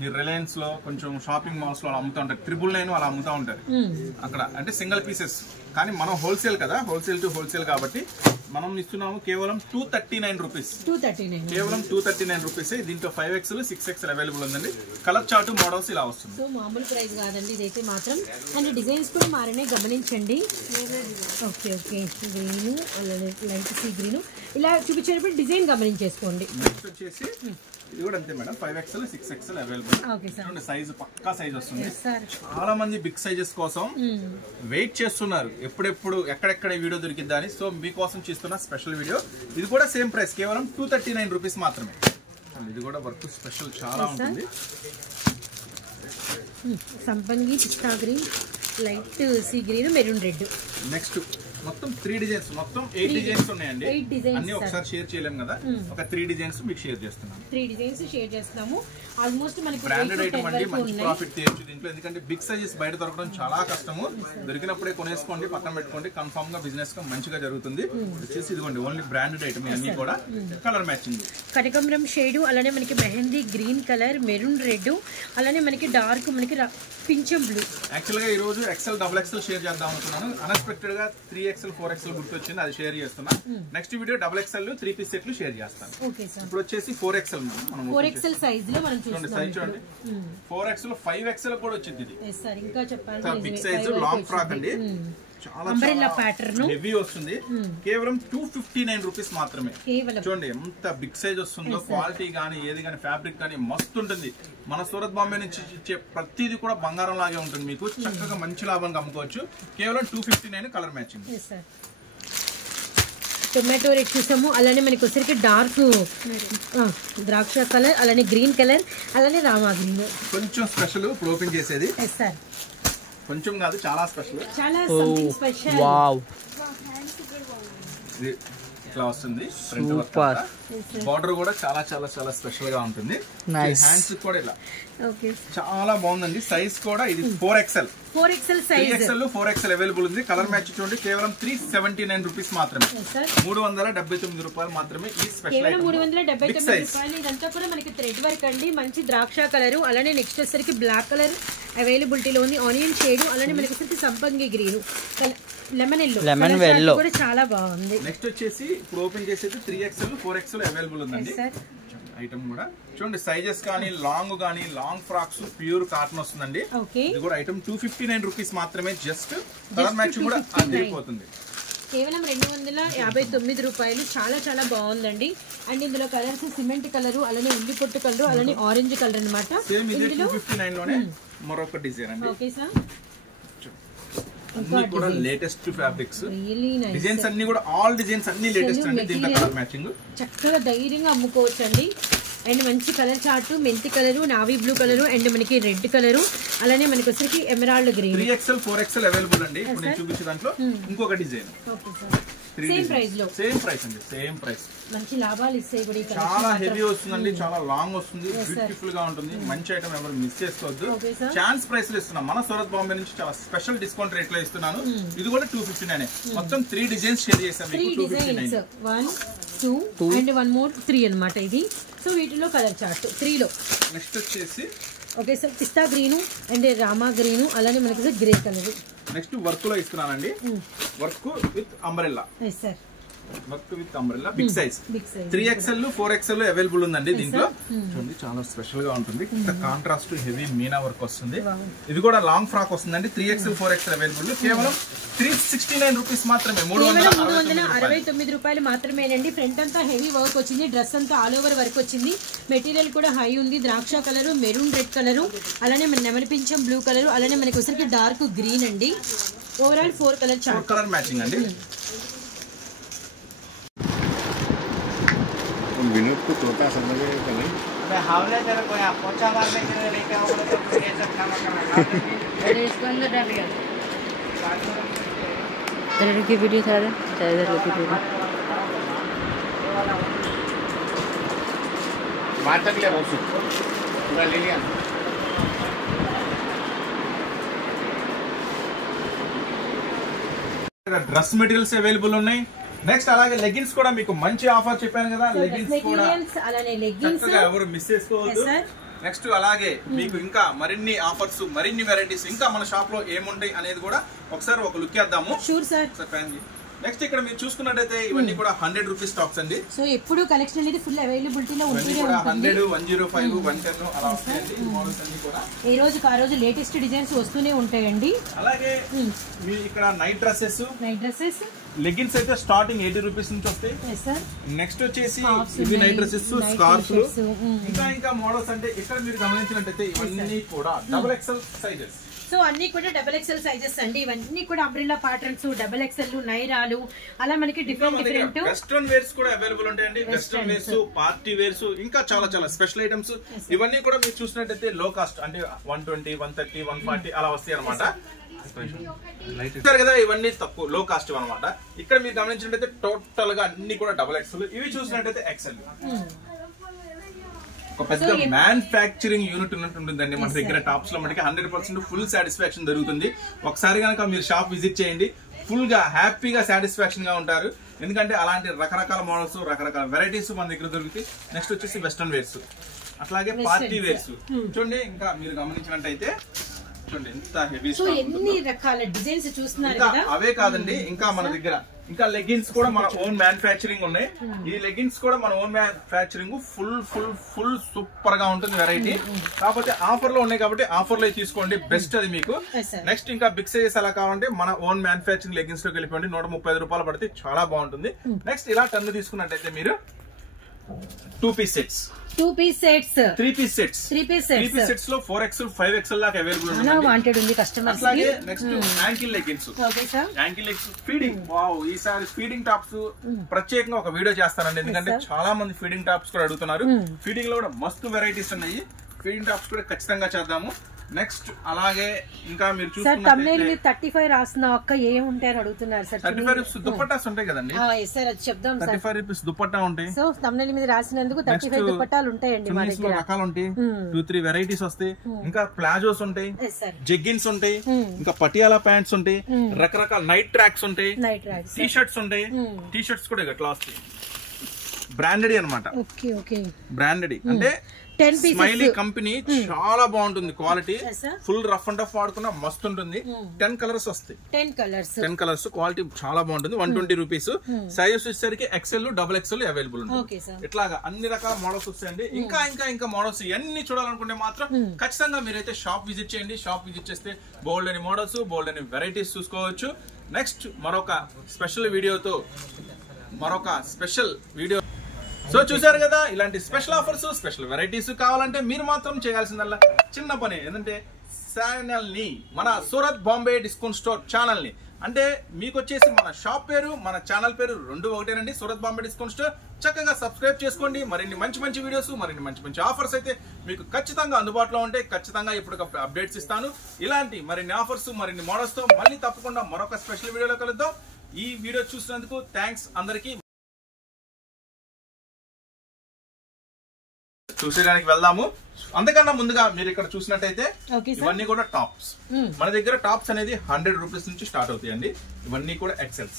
మీరు రిలయన్స్ లో కొంచెం షాపింగ్ మాల్స్ లో అమ్ముతా ఉంటారు. 999 అలా అమ్ముతా ఉంటారు అక్కడ. అంటే సింగిల్ పీసెస్. కానీ మనం హోల్సేల్ కదా, హోల్సేల్ టు హోల్సేల్ కాబట్టి మనం ఇస్తున్నాము కేవలం 239 రూపీస్. కేవలం 239 రూపీస్. దీంట్లో 5XL, 6XL అవైలబుల్ ఉందండి. కలర్ చార్ట్ మోడల్స్ ఇలా వస్తుంది. సో మామూలు ప్రైస్ కాదండి ఇదైతే మాత్రం. అండ్ డిజైన్స్ కూడా మారినాయి గమనించండి. ఓకే గ్రీన్, అలాగే లైట్ సీ గ్రీన్ ఇలా చూపించేటప్పుడు డిజైన్ గమనించేసుకోండి. నెక్స్ట్ వచ్చేసి ఇది కూడా అంతే మేడం 5XL 6XL అవైలబుల్. చూడండి సైజ్ పక్కా సైజ్ వస్తుంది. చాలా మంది బిగ్ సైజెస్ కోసం వెయిట్ చేస్తున్నారు ఎప్పుడెప్పుడు ఎక్కడెక్కడ వీడియో దొరికిద్దా అని. సో మీకోసం చేస్తున్న స్పెషల్ వీడియో. ఇది కూడా సేమ్ ప్రైస్ కేవలం 239 రూపీస్ మాత్రమే. ఇది కూడా వర్క్ స్పెషల్ చాలా ఉంటుంది. సంపంగి pista green, light sea green, maroon red. Next మొత్తం 3 డిజైన్స్, మొత్తం 8 డిజైన్స్ ఉన్నాయండి. అన్ని ఒకసారి షేర్ చేయలేము కదా, ఒక 3 డిజైన్స్ మీకు షేర్ చేస్తున్నాను. 3 డిజైన్స్ షేర్ చేస్తాము. ఆల్మోస్ట్ మనకి బ్రాండెడ్ ఐటమ్ అండి, మంచి ప్రాఫిట్ తీయొచ్చు దీంట్లో. ఎందుకంటే బిగ్ సైజెస్ బయట దొరకడం చాలా కష్టము. దొరికినప్పుడే కొనేసుకోండి, పక్కన పెట్టుకోండి, కన్ఫర్మ్ గా బిజినెస్ మంచిగా జరుగుతుంది. వచ్చేసి ఇదిగోండి ఓన్లీ బ్రాండెడ్ ఐటమ్ అన్ని కూడా కలర్ మ్యాచింగ్. కనకాంబరం షేడ్, అలానే మనకి mehndi green colour, maroon red, అలానే మనకి డార్క్ మనకి పింఛం బ్లూ. యాక్చువల్ గా ఈ రోజు XL XXL షేర్ చేద్దాం అనుకున్నాను. అన్ఎక్స్పెక్టెడ్ గా 3XL 4XL గుర్తొచ్చింది, అది షేర్ చేస్తున్నా. నెక్స్ట్ వీడియో XXL 3 పీస్ సెట్లు షేర్ చేస్తాను. ఇప్పుడు వచ్చేసి 4XL మనం 4XL సైజ్ లో మనం చూస్తున్నాం. సైజ్ చూడండి 4XL 5XL కూడా వచ్చింది. ఇది ఇంకా చెప్పాలి బిగ్ సైజ్ లాంగ్ ఫ్రాక్ అండి, చాలా హెవీ వస్తుంది. కేవలం 259 రూపీస్ మాత్రమే. చూడండి ఎంత బిగ్ సైజ్ వస్తుందో, క్వాలిటీ గానీ ఏది గానీ ఫ్యాబ్రిక్ గానీ మస్తు ఉంటుంది. మన సూరత్ బాంబే నుంచి ఇచ్చే ప్రతిదీ కూడా బంగారం లాగే ఉంటుంది. మీకు చక్కగా మంచి లాభంగా అమ్ముకోవచ్చు. కేవలం 259 కలర్ మ్యాచింగ్. టొమాటో రెడ్ చూసాము, అలానే మనకి వచ్చరికి డార్క్ ద్రాక్ష కలర్, అలానే గ్రీన్ కలర్, అలానే రామా గ్రీన్. కొంచెం స్పెషల్ ఇప్పుడు ఓపెన్ చేసేది. కొంచెం కాదు, చాలా స్పెషల్. చాలా స్పెషల్. ఇట్లా వస్తుంది. బార్డర్ కూడా చాలా చాలా చాలా స్పెషల్ గా ఉంటుంది. హ్యాండ్స్ కూడా ఇలా చాలా బాగుందండి. సైజ్ కూడా ఇది 4XL 3XL 4XL అవైలబుల్ ఉంది. కలర్ మ్యాచ్ చూడండి కేవలం 379 రూపీస్ మాత్రమే. 379 రూపాయలు మాత్రమే ఈ స్పెషల్ ఐటమ్. 379 రూపాయలు. ఇదంతా కూడా మనకి థ్రెడ్ వర్క్ అండి. మంచి ద్రాక్ష కలర్, అలానే నెక్స్ట్ వచ్చేసరికి బ్లాక్ కలర్ అవైలబిలిటీలో ఉంది. ఆనియన్ షేడ్, అలానే మనకి వచ్చేసరికి సంపంగి గ్రీన్, లెమన్ ఎల్లో కూడా చాలా బాగుంది. నెక్స్ట్ వచ్చేసి ఇప్పుడు ఓపెన్ చేసేది 3XL 4XL అవైలబుల్ ఉందండి. ఐటమ్ కూడా చూడండి సైజెస్ కానీ లాంగ్ కానీ లాంగ్ ఫ్రాక్స్ ప్యూర్ కాటన్ వస్తుందండి. ఇది కూడా ఐటమ్ 259 రూపీస్ మాత్రమే. జస్ట్ కలర్ మ్యాచ్ కూడా అదిరిపోతుంది. కేవలం 259 రూపాయలు. చాలా చాలా బాగుందండి. అండ్ ఇందులో కలర్స్ సిమెంట్ కలర్, అలానే ఉల్లి పొట్టు కలర్, అలానే ఆరెంజ్ కలర్ అనమాట. 259 లోనే మరొక డిజైన్ అండి. ఓకే సార్, అన్ని కూడా లేటెస్ట్ ఫ్యాబ్రిక్స్ డిజైన్స్ అన్ని కూడా ఆల్ డిజైన్స్ అన్ని లేటెస్ట్ అండి. దీంట్లో కలర్ మ్యాచింగ్ చక్కగా ధైర్యంగా అమ్ముకోవచ్చు అండి. అండ్ మంచి కలర్ చార్ట్, మెంతి colour, navy blue colour, and మనకి రెడ్ కలర్, అలానే మనకి వచ్చరికి emerald green. 3XL 4XL available అండి. ఇప్పుడు నేను చూపించే దాంట్లో ఇంకొక డిజైన్. సేమ్ ప్రైస్ లో, సేమ్ ప్రైస్ అండి, సేమ్ ప్రైస్. మంచి లాభాలు ఇస్తాయి కూడా. చాలా హెవీ వస్తుందండి, చాలా లాంగ్ వస్తుంది, బ్యూటిఫుల్ గా ఉంటుంది. మంచి ఐటమ్ ఎవరు మిస్ చేసుకోవద్దు. ఛాన్స్ ప్రైస్ లో ఇస్తున్నాం. మన సూరత్ బాంబే నుంచి చాలా స్పెషల్ డిస్కౌంట్ రేట్ లో ఇస్తున్నాను. ఇది కూడా 259. మొత్తం 3 డిజైన్స్ షేర్ చేసాం మీకు. 259 1 2 అండ్ 1 more 3 అన్నమాట ఇది. సో వీటిలో కలర్ చార్ట్ 3 లో. నెక్స్ట్ వచ్చేసి okay sir, pista green and రామా గ్రీన్, అలానే మనకి గ్రే కలర్. నెక్స్ట్ వర్క్ లో ఇస్తున్నానండి. Work with umbrella. Sir work with umbrella big size. 3XL 4XL available ఉందండి. దీంట్లో చూడండి చాలా స్పెషల్ గా ఉంటుంది. కాంట్రాస్ట్ హెవీ మీనా వర్క్ వస్తుంది. ఇది కూడా లాంగ్ ఫ్రాక్ వస్తుందండి. 3XL 4XL available. కేవలం 369 రూపీస్ మాత్రమే. 369 రూపాయలు మాత్రమేనండి. ఫ్రంట్ అంతా హెవీ వర్క్ వచ్చింది, డ్రెస్ అంతా ఆల్ ఓవర్ వర్క్ వచ్చింది. మెటీరియల్ కూడా హై ఉంది. ద్రాక్ష కలర్, మెరూన్ రెడ్ కలర్, అలానే మన నెమలి పింఛం బ్లూ కలర్, అలానే మనకి వచ్చరికి డార్క్ గ్రీన్ అండి. Overall 4 colour chart, colour matching అండి. विनोद को तोता समझे तो नहीं। अबे हावले तेरे को यहाँ पोछा मारने के लिए लेके आओ तो फिर ये सब काम करना। अरे इसको अंदर डालिए। इधर की वीडियो था रे, इधर की वीडियो। बात तक ले बस पूरा ले लिया। డ్రెస్ మెటీరియల్స్ అవైలబుల్ ఉన్నాయి. నెక్స్ట్ అలాగే లెగ్గిన్స్ కూడా మీకు మంచి ఆఫర్ చెప్పాను కదా. లెగ్గిన్స్ కూడా చక్కగా ఎవరు మిస్ చేసుకోవద్దు. నెక్స్ట్ అలాగే మీకు ఇంకా మరిన్ని ఆఫర్స్, మరిన్ని వెరైటీస్ ఇంకా మన షాప్ లో ఏముంటాయి అనేది కూడా ఒకసారి ఒక లుక్ వేద్దాము. Sure sir. నెక్స్ట్ ఇక్కడ మీరు చూసుకున్నట్టయితే ఇవన్నీ కూడా 100 రూపీస్ టాప్స్ అండి. సో ఎప్పుడు కలెక్షన్ అనేది ఫుల్ అవైలబిలిటీలో ఇవన్నీ ఉంటుంది. కూడా 100, 105, 110 అలా వస్తాయండి ఈ మోడల్స్ అన్ని కూడా. ఈ రోజుకి ఆ రోజు లేటెస్ట్ డిజైన్స్ వస్తూనే ఉంటాయండి. అలాగే మీ ఇక్కడ నైట్ డ్రెస్సెస్, లెగిన్స్ అయితే స్టార్టింగ్ 80 రూపీస్ నుంచి వస్తాయి. నెక్స్ట్ వచ్చేసి ఇవి నైట్ డ్రెస్సెస్, స్కార్ఫ్, ఇంకా మోడల్స్ అంటే ఇక్కడ మీరు గమనించినట్టయితే ఇవన్నీ కూడా XXL సైజెస్. సో అన్ని కూడా XXL సైజెస్ అండి. ఇవన్నీ కూడా అంబ్రెల్లా ప్యాటర్న్స్, XXL, నైరాలు, అలా మనకి డిఫరెంట్ వెస్ట్రన్ వేర్స్ కూడా అవైలబుల్ ఉంటాయండి. వెస్ట్రన్ వేర్స్, పార్టీ వేర్స్, ఇంకా చాలా చాలా స్పెషల్ ఐటమ్స్. ఇవన్నీ కూడా మీరు చూసినట్టయితే లో కాస్ట్ అంటే 120, 130, 140 అలా వస్తాయి అనమాట. కదా ఇవన్నీ తక్కువ లో కాస్ట్ అనమాట. ఇక్కడ మీరు గమనించినట్టయితే టోటల్ గా అన్ని కూడా XXL. ఇవి చూసినట్టయితే XL. ఒక పెద్ద మ్యానుఫ్యాక్చరింగ్ యూనిట్ ఉన్నట్టు ఉంటుందండి మన దగ్గర. టాప్స్ లో మనకి 100% ఫుల్ సాటిస్ఫాక్షన్ జరుగుతుంది. ఒకసారి కనుక మీరు షాప్ విజిట్ చేయండి, ఫుల్ గా హ్యాపీగా సాటిస్ఫాక్షన్ గా ఉంటారు. ఎందుకంటే అలాంటి రకరకాల మోడల్స్, రకరకాల వెరైటీస్ మన దగ్గర దొరుకుతాయి. నెక్స్ట్ వచ్చేసి వెస్టర్న్ వేర్స్, అట్లాగే పార్టీ వేర్స్. చూడండి ఇంకా మీరు గమనించినట్టయితే చూడండి ఎంత హెవీ ఎన్ని రకాల డిజైన్స్ చూస్తున్నారు కదా. అవే కాదండి, ఇంకా మన దగ్గర ఇంకా లెగిన్స్ కూడా మన ఓన్ మ్యానుఫ్యాక్చరింగ్ ఉన్నాయి. ఈ లెగిన్స్ కూడా మన ఓన్ మ్యానుఫ్యాక్చరింగ్ ఫుల్ సూపర్ గా ఉంటుంది వెరైటీ. కాకపోతే ఆఫర్ లో ఉన్నాయి కాబట్టి ఆఫర్ లో తీసుకోండి, బెస్ట్ అది మీకు. నెక్స్ట్ ఇంకా బిగ్ సైజెస్ అలా కావాలంటే మన ఓన్ మ్యానుఫ్యాక్చరింగ్ లెగిన్స్ లోకి వెళ్ళిపోండి. 135 రూపాయలు పడితే చాలా బాగుంటుంది. నెక్స్ట్ ఇలా టన్ను తీసుకున్నట్టయితే మీరు 2 piece sets, 2 piece sets, 3 piece sets, 3 piece sets లో 4XL, 5XL దాకా అవైలబుల్ ఉంది. వాంటెడ్ ఉంది కస్టమర్స్. అలాగే next ankle leggings. Okay sir, ankle legs feeding. Wow, ఈసారి ఫీడింగ్ టాప్స్ ప్రత్యేకంగా ఒక వీడియో చేస్తానండి. ఎందుకంటే చాలా మంది ఫీడింగ్ టాప్స్ కూడా అడుగుతున్నారు. ఫీడింగ్ లో కూడా మస్తు వెరైటీస్ ఉన్నాయి. ఫీడింగ్ టాప్స్ కూడా ఖచ్చితంగా చేద్దాము. నెక్స్ట్ అలాగే ఇంకా మీరు చూసుకున్నట్లయితే 35 రాసిన ఒక్క ఏముంటాయని అడుగుతున్నారు సార్. 35 రూపీస్ దుపట్టాస్ ఉంటాయి కదండి. సార్ అది చెప్దాం సార్. 35 రూపీస్ దుపట్టా ఉంటాయి. సో thumbnail మీద రాసినందుకు 35 దుపట్టాలు ఉంటాయండి మా దగ్గర. రకాలు ఉంటాయి, 2-3 వెరైటీస్ వస్తాయి. ఇంకా ప్లాజోస్ ఉంటాయి, జెగ్గిన్స్ ఉంటాయి, ఇంకా పటియాలా ప్యాంట్స్ ఉంటాయి, రకరకాల నైట్ ట్రాక్స్ ఉంటాయి, టీ షర్ట్స్ ఉంటాయి. టీ షర్ట్స్ కూడా ఎట్లా వస్తాయి, బ్రాండెడ్ అనమాట. బ్రాండెడ్ అంటే స్మైలీ కంపెనీ, చాలా బాగుంటుంది quality. Full rough and tough వాడుకున్నా మస్తు ఉంటుంది. 10 కలర్స్ వస్తాయి. 10 కలర్స్ క్వాలిటీ చాలా బాగుంటుంది. 120 రూపీస్. సైజెస్ వచ్చేసరికి XL, XXL అవైలబుల్ ఉంటుంది. ఇట్లాగా అన్ని రకాల మోడల్స్ వస్తాయండి. ఇంకా ఇంకా ఇంకా మోడల్స్ ఇవన్నీ చూడాలనుకుంటే మాత్రం ఖచ్చితంగా మీరైతే షాప్ విజిట్ చేయండి. షాప్ విజిట్ చేస్తే బోల్డ్ అని మోడల్స్, బోల్డ్ అని వెరైటీస్ చూసుకోవచ్చు. నెక్స్ట్ మరొక స్పెషల్ వీడియో సో చూసారు కదా. ఇలాంటి స్పెషల్ ఆఫర్స్, స్పెషల్ వెరైటీస్ కావాలంటే మీరు మాత్రం చేయాల్సిందల్లా చిన్న పని ఏంటంటే ఛానల్ ని, మన Surat Bombay discount store channel ని, అంటే మీకు వచ్చేసి మన షాప్ పేరు, మన ఛానల్ పేరు రెండు ఒకటేనండి, సూరత్ బాంబే డిస్కౌంట్ స్టోర్. చక్కగా సబ్స్క్రైబ్ చేసుకోండి. మరిన్ని మంచి వీడియోస్, మరిన్ని మంచి ఆఫర్స్ అయితే మీకు ఖచ్చితంగా అందుబాటులో ఉంటాయి. ఖచ్చితంగా ఇప్పుడు అప్డేట్స్ ఇస్తాను. ఇలాంటి మరిన్ని ఆఫర్స్, మరిన్ని మోడల్స్ తో మళ్ళీ తప్పకుండా మరొక స్పెషల్ వీడియోలో కలుద్దాం. ఈ వీడియో చూసినందుకు థ్యాంక్స్ అందరికీ. చూసేదానికి వెళ్దాము. అంతకన్నా ముందుగా మీరు ఇక్కడ చూసినట్టయితే ఇవన్నీ కూడా టాప్స్. మన దగ్గర టాప్స్ అనేది 100 రూపీస్ నుంచి స్టార్ట్ అవుతాయండి. ఇవన్నీ కూడా ఎక్సెల్స్.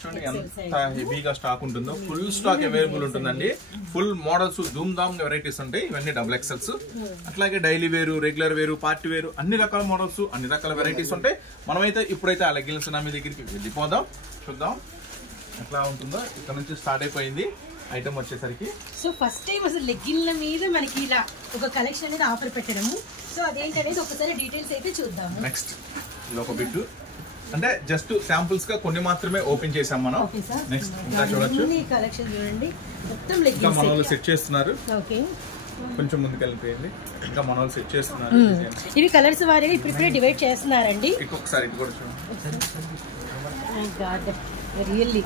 చూడండి ఎంత హెవీగా స్టాక్ ఉంటుందో. ఫుల్ స్టాక్ అవైలబుల్ ఉంటుందండి. ఫుల్ మోడల్స్, ధూమ్ ధామ్ వెరైటీస్ ఉంటాయి. ఇవన్నీ XXLs. అట్లాగే డైలీ వేరు, రెగ్యులర్ వేరు, పార్టీ వేరు, అన్ని రకాల మోడల్స్, అన్ని రకాల వెరైటీస్ ఉంటాయి. మనమైతే ఇప్పుడైతే ఆ లెగ్గిన్స్ మీ దగ్గరికి వెళ్ళిపోదాం, చూద్దాం ఎట్లా ఉంటుందో. ఇక్కడ నుంచి స్టార్ట్ అయిపోయింది ఐటమ్ వచ్చేసరికి. సో ఫస్ట్ టైం అసలు లెగ్గిన్ల మీద మనకి ఇలా ఒక కలెక్షన్ అనేది ఆఫర్ పెట్టడము. సో అదేంటనేది ఒకసారి డీటెయిల్స్ అయితే చూద్దాము. నెక్స్ట్ ఇలా ఒక బిట్ అంటే జస్ట్ శాంపుల్స్ గా కొన్ని మాత్రమే ఓపెన్ చేసాం మనం. నెక్స్ట్ ఇంకా చూడొచ్చు. కలెక్షన్ చూడండి, మొత్తం ఇంకా మన వాళ్ళు సెట్ చేస్తున్నారు. ఓకే, కొంచెం ముందుకు వెళ్ళిపోయింది. ఇంకా మన వాళ్ళు సెట్ చేస్తున్నారు. ఇవి కలర్స్ వారిగా ఇప్పుడే డివైడ్ చేస్తున్నారండి. ఇంకొకసారి ఇది కూడా చూడండి. రియల్లీ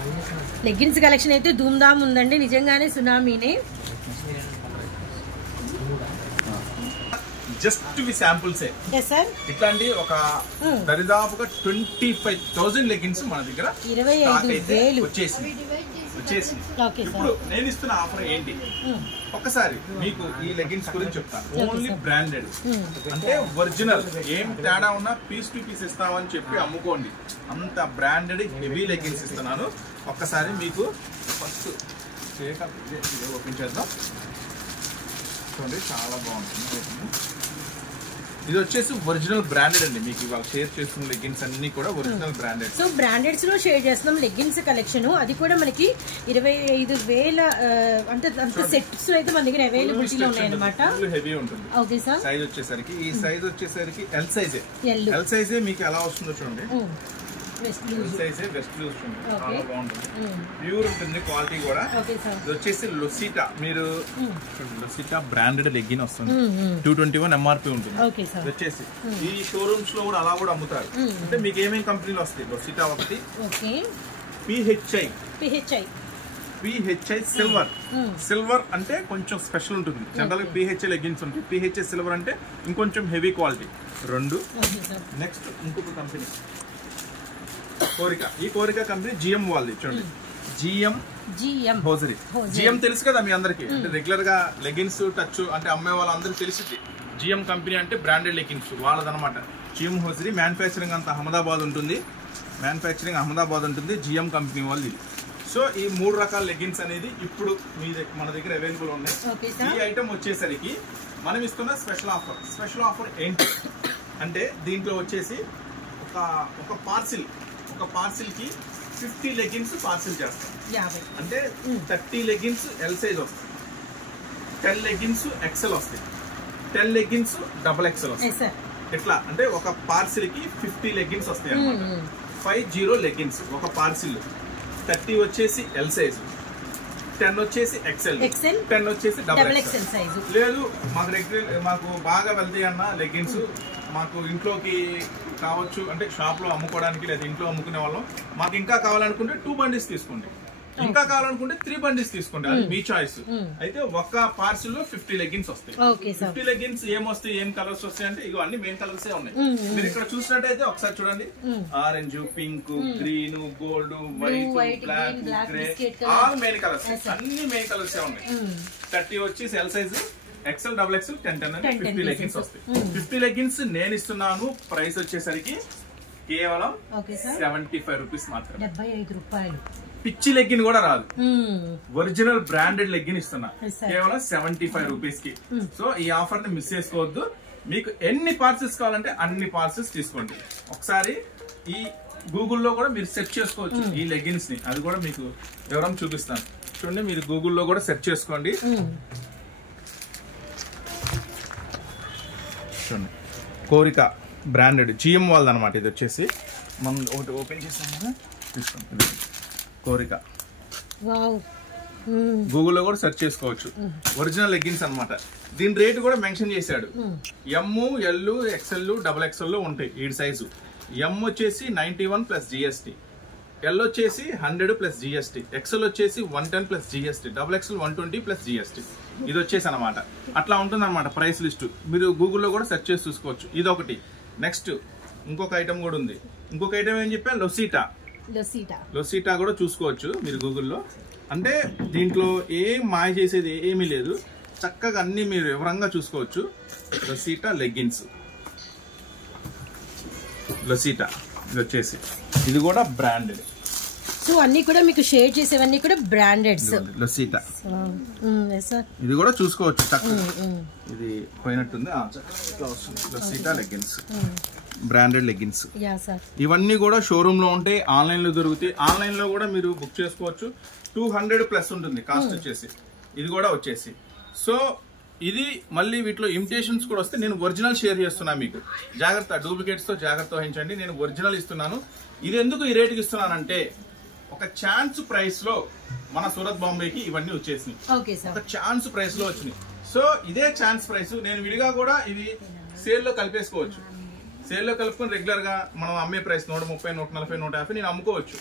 లెగ్గిన్స్ కలెక్షన్ అయితే ధూమ్ ధామ్ ఉందండి. నిజంగానే సునామీనే. జస్ట్ ఇవి శాంపుల్సే. ఇట్లాంటి ఒక దరిదాపుగా 25,000 లెగ్గిన్స్ మన దగ్గర 25,000 వచ్చేసి. ఇప్పుడు నేను ఇస్తున్న ఆఫర్ ఏంటి ఒక్కసారి మీకు ఈ లెగ్గిన్స్ గురించి చెప్తాను. ఓన్లీ బ్రాండెడ్ అంటే ఒరిజినల్, ఏం తేడా ఉన్నా పీస్ టు పీస్ ఇస్తామని చెప్పి అమ్ముకోండి. అంత బ్రాండెడ్ హెవీ లెగ్గిన్స్ ఇస్తున్నాను. ఒక్కసారి మీకు ఫస్ట్ ఓపెన్ చేద్దాం. చూడండి చాలా బాగుంటుంది. ఇది వచ్చేసి ఒరిజినల్ బ్రాండెడ్ అండి. మీకు ఇవాళ షేర్ చేస్తున్న లెగ్గిన్స్ అన్ని కూడా ఒరిజినల్ బ్రాండెడ్. సో బ్రాండెడ్స్ లో షేర్ చేస్తున్నాం లెగ్గిన్స్ కలెక్షన్. అది కూడా మనకి 25,000 అంటే అంత సెట్స్ అయితే మన దగ్గర అవైలబిలిటీలో ఉన్నాయి అన్నమాట. హెవీ ఉంటుంది. Okay sir. సైజ్ వచ్చేసరికి ఈ సైజ్ వచ్చేసరికి ఎల్ సైజే మీకు ఎలా వస్తుందో చూడండి. వెస్ట్ లూజ్ చాలా బాగుంటుంది, ప్యూర్ ఉంటుంది క్వాలిటీ కూడా. ఇది వచ్చేసి లొసిటా, మీరు లొసిటా బ్రాండెడ్ లెగ్గిన్ వస్తుంది. 221 MRP ఉంటుంది. ఇది వచ్చేసి ఈ షోరూమ్స్ లో కూడా అలా కూడా అమ్ముతారు. అంటే మీకు ఏమేమి కంపెనీలు వస్తాయి? లొసిటా ఒకటి, పిహెచ్ఐ సిల్వర్ అంటే కొంచెం స్పెషల్ ఉంటుంది. జనరల్ గా పిహెచ్ఐ లెగ్గిన్స్ ఉంటాయి. పిహెచ్ఐ సిల్వర్ అంటే ఇంకొంచెం హెవీ క్వాలిటీ. 2 నెక్స్ట్ ఇంకొక కంపెనీ కోరిక. ఈ కోరిక కంపెనీ జిఎం వాళ్ళది. చూడండి, జిఎం హోజరీ. జిఎం తెలుసు కదా మీ అందరికి. అంటే రెగ్యులర్ గా లెగిన్స్ టచ్ అంటే అమ్మే వాళ్ళందరికీ తెలిసింది. జిఎం కంపెనీ అంటే బ్రాండెడ్ లెగిన్స్ వాళ్ళదనమాట. జిఎం హోజరీ మ్యానుఫ్యాక్చరింగ్ అంతా అహ్మదాబాద్ ఉంటుంది. జిఎం కంపెనీ వాళ్ళు ఇది. సో ఈ 3 రకాల లెగిన్స్ అనేది ఇప్పుడు మన దగ్గర అవైలబుల్ ఉన్నాయి. ఈ ఐటమ్ వచ్చేసరికి మనం ఇస్తున్న స్పెషల్ ఆఫర్ ఏంటి అంటే దీంట్లో వచ్చేసి ఒక పార్సిల్ కి 50 లెగ్గిన్స్ పార్సిల్ చేస్తాం. అంటే 30 లెగ్గిన్స్ ఎల్ సైజ్ వస్తాయి, 10 లెగ్గిన్స్ ఎక్సెల్ వస్తాయి, 10 లెగ్గిన్స్ XXL వస్తాయి. ఎట్లా అంటే ఒక పార్సిల్ కి 50 లెగ్గిన్స్ వస్తాయి అన్నమాట. 50 లెగ్గిన్స్ ఒక పార్సిల్. 30 వచ్చేసి ఎల్ సైజ్, 10 వచ్చేసి ఎక్సెల్, 10 వచ్చేసి XXL సైజ్. లేదు మాకు బాగా వెళ్తాయి అన్న లెగ్గిన్స్, మాకు ఇంట్లోకి కావచ్చు అంటే షాప్ లో అమ్ముకోవడానికి లేదా ఇంట్లో అమ్ముకునే వాళ్ళం, మాకు ఇంకా కావాలనుకుంటే 2 బండిల్స్ తీసుకోండి, ఇంకా కావాలనుకుంటే 3 బండిల్స్ తీసుకోండి, అది మీ చాయిస్. అయితే ఒక్క పార్సిల్ లో 50 లెగ్గిన్స్ వస్తాయి. 50 లెగ్గిన్స్ ఏమొస్తాయి, ఏం కలర్స్ వస్తాయి అంటే ఇగో అన్ని మెయిన్ కలర్స్ ఉన్నాయి. మీరు ఇక్కడ చూసినట్టయితే ఒకసారి చూడండి, orange, pink, green, gold, white, black, grey, all main colours, అన్ని మెయిన్ కలర్స్ ఉన్నాయి. 30 వచ్చి ఎల్ సైజ్, XXL, XXL, 10 అంటే 50 లెగ్గిన్స్ వస్తాయి. 50 లెగ్గిన్స్ నేను ఇస్తున్నాను. ప్రైస్ వచ్చేసరికి కేవలం 75 రూపీస్ మాత్రమే. 75 రూపాయలు. పిచ్చి లెగ్గిన్ కూడా రాదు, ఒరిజినల్ బ్రాండెడ్ లెగ్గిన్ ఇస్తున్నా కేవలం 75 రూపీస్ కి. సో ఈ ఆఫర్ ని మిస్ చేసుకోవద్దు. మీకు ఎన్ని పార్సెల్స్ కావాలంటే అన్ని పార్సెల్స్ తీసుకోండి. ఒకసారి ఈ గూగుల్లో కూడా మీరు సెర్చ్ చేసుకోవచ్చు ఈ లెగ్గిన్స్ ని, అది కూడా మీకు వివరం చూపిస్తాను. చూడండి, మీరు గూగుల్లో కూడా సెర్చ్ చేసుకోండి. కోరిక బ్రాండెడ్ జిఎం వాళ్ళది అనమాట. ఇది వచ్చేసి మనం ఒకటి ఓపెన్ చేసాం కదా, తీసుకోండి. కోరిక గూగుల్లో కూడా సెర్చ్ చేసుకోవచ్చు. ఒరిజినల్ లెగ్గిన్స్ అనమాట. దీని రేట్ కూడా మెన్షన్ చేశాడు. ఎమ్, ఎల్, XXL, XXL ఉంటాయి ఈ సైజు. ఎమ్ వచ్చేసి 91 ప్లస్ GST, ఎల్ వచ్చేసి 100 ప్లస్ GST, XL వచ్చేసి 110 plus GST, XXL 120 plus GST. ఇది వచ్చేసి అనమాట. అట్లా ఉంటుంది అనమాట ప్రైస్ లిస్ట్. మీరు గూగుల్లో కూడా సెర్చ్ చేసి చూసుకోవచ్చు. ఇది ఒకటి. నెక్స్ట్ ఇంకొక ఐటమ్ కూడా ఉంది. ఇంకొక ఐటమ్ ఏం చెప్పా, లొసిటా కూడా చూసుకోవచ్చు మీరు గూగుల్లో. అంటే దీంట్లో ఏం మాయ చేసేది ఏమీ లేదు, చక్కగా అన్ని మీరు వివరంగా చూసుకోవచ్చు. లొసిటా లెగ్గిన్స్, లొసిటా ఇది వచ్చేసి ఇది కూడా బ్రాండెడ్. సో అన్ని కూడా మీకు షేర్ చేసేవన్నీ కూడా బ్రాండెడ్స్. లొసిటా ఇది కూడా చూసుకోవచ్చు చక్కగా. ఇది పోయినట్టుంది, లొసిటా లెగ్గిన్స్, బ్రాండెడ్ లెగ్గిన్స్. ఇవన్నీ కూడా షోరూమ్ లో ఉంటాయి, ఆన్లైన్ లో దొరుకుతాయి. ఆన్లైన్ లో కూడా మీరు బుక్ చేసుకోవచ్చు. 200 ప్లస్ ఉంటుంది కాస్ట్ వచ్చేసి. ఇది కూడా వచ్చేసి. సో ఇది మళ్ళీ వీటిలో ఇమిటేషన్స్ కూడా వస్తే నేను ఒరిజినల్ షేర్ చేస్తున్నా మీకు. జాగ్రత్త, డూప్లికేట్స్ తో జాగ్రత్త వహించండి. నేను ఒరిజినల్ ఇస్తున్నాను. ఇది ఎందుకు ఈ రేటుకి ఇస్తున్నానంటే ఒక ఛాన్స్ ప్రైస్ లో మన సూరత్ బాంబేకి ఇవన్నీ వచ్చేసినాయి. ఒక ఛాన్స్ ప్రైస్ లో వచ్చినాయి. సో ఇదే ఛాన్స్ ప్రైస్ నేను విడిగా కూడా ఇవి సేల్ లో కలిపేసుకోవచ్చు. సేల్ లో కలుపుకొని రెగ్యులర్ గా మనం అమ్మే ప్రైస్ 130, 140, 150 నేను అమ్ముకోవచ్చు.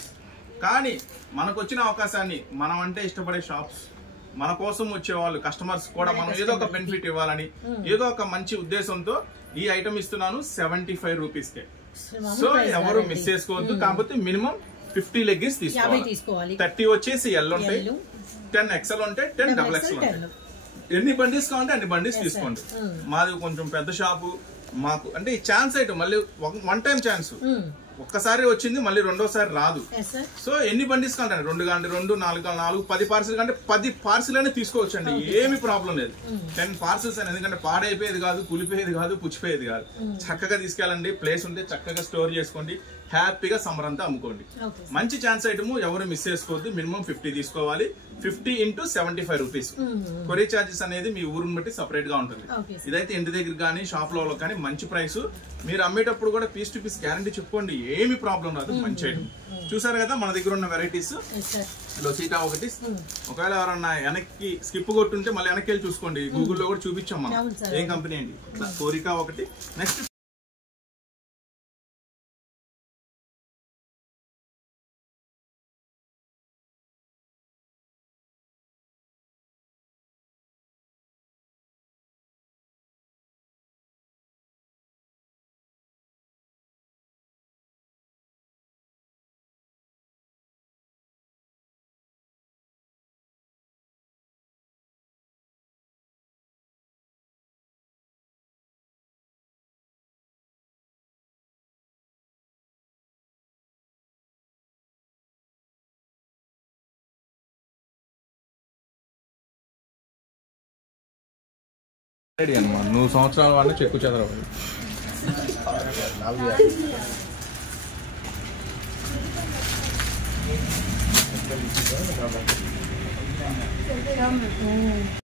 కానీ మనకు వచ్చిన అవకాశాన్ని, మనం అంటే ఇష్టపడే షాప్స్, మన కోసం వచ్చే వాళ్ళు కస్టమర్స్ కూడా మనం ఏదో ఒక బెనిఫిట్ ఇవ్వాలని, ఏదో ఒక మంచి ఉద్దేశంతో ఈ ఐటమ్ ఇస్తున్నాను 75 రూపీస్ కే. సో ఎవరు మిస్ చేసుకోవద్దు. కాకపోతే మినిమం 50 లెగ్గిన్స్ తీసుకోవాలి. 30 వచ్చేసి ఎల్ ఉంటాయి, 10 XL ఉంటాయి, 10 XXL ఉంటాయి. ఎన్ని బండిల్స్ కావాలంటే అన్ని బండిల్స్ తీసుకోండి. మాది కొంచెం పెద్ద షాపు, మాకు అంటే ఈ ఛాన్స్ ఐటమ్ మళ్ళీ 1 టైం ఛాన్స్. ఒక్కసారి వచ్చింది మళ్ళీ రెండోసారి రాదు. సో ఎన్ని బండిల్స్ కంటే 2 కంటే 2, 4 కంటే 4, 10 పార్సిల్ కంటే 10 పార్సిల్ అయినా తీసుకోవచ్చండి. ఏమి ప్రాబ్లం లేదు. 10 పార్సిల్స్ అని, ఎందుకంటే పాడైపోయేది కాదు, కులిపోయేది కాదు, పుచ్చిపోయేది కాదు. చక్కగా తీసుకెళ్ళండి. ప్లేస్ ఉంటే చక్కగా స్టోర్ చేసుకోండి. హ్యాపీగా సమ్మర్ అంతా అమ్ముకోండి. మంచి ఛాన్స్ ఐటమ్, ఎవరు మిస్ చేసుకోవద్దు. మినిమం 50 తీసుకోవాలి. 50 × 75 రూపీస్. కొరియర్ చార్జెస్ అనేది మీ ఊరుని బట్టి సపరేట్ గా ఉంటుంది. ఇదైతే ఇంటి దగ్గర కానీ షాప్ లో కానీ మంచి ప్రైస్. మీరు అమ్మేటప్పుడు కూడా పీస్ టు పీస్ గ్యారంటీ చెప్పుకోండి, ఏమి ప్రాబ్లం రాదు. మంచి ఐటమ్. చూసారు కదా మన దగ్గర ఉన్న వెరైటీస్. లోసీటా ఒకటి. ఒకవేళ ఎవరన్నా వెనక్కి స్కిప్ కొట్టుంటే మళ్ళీ వెనక్కి వెళ్ళి చూసుకోండి. గూగుల్లో కూడా చూపించాం మనం ఏం కంపెనీ అండి. కోరికా ఒకటి. నెక్స్ట్ రెడీ అన్నమాట. 100 సంవత్సరాల వాళ్ళు చెక్కు చెదరవాలి.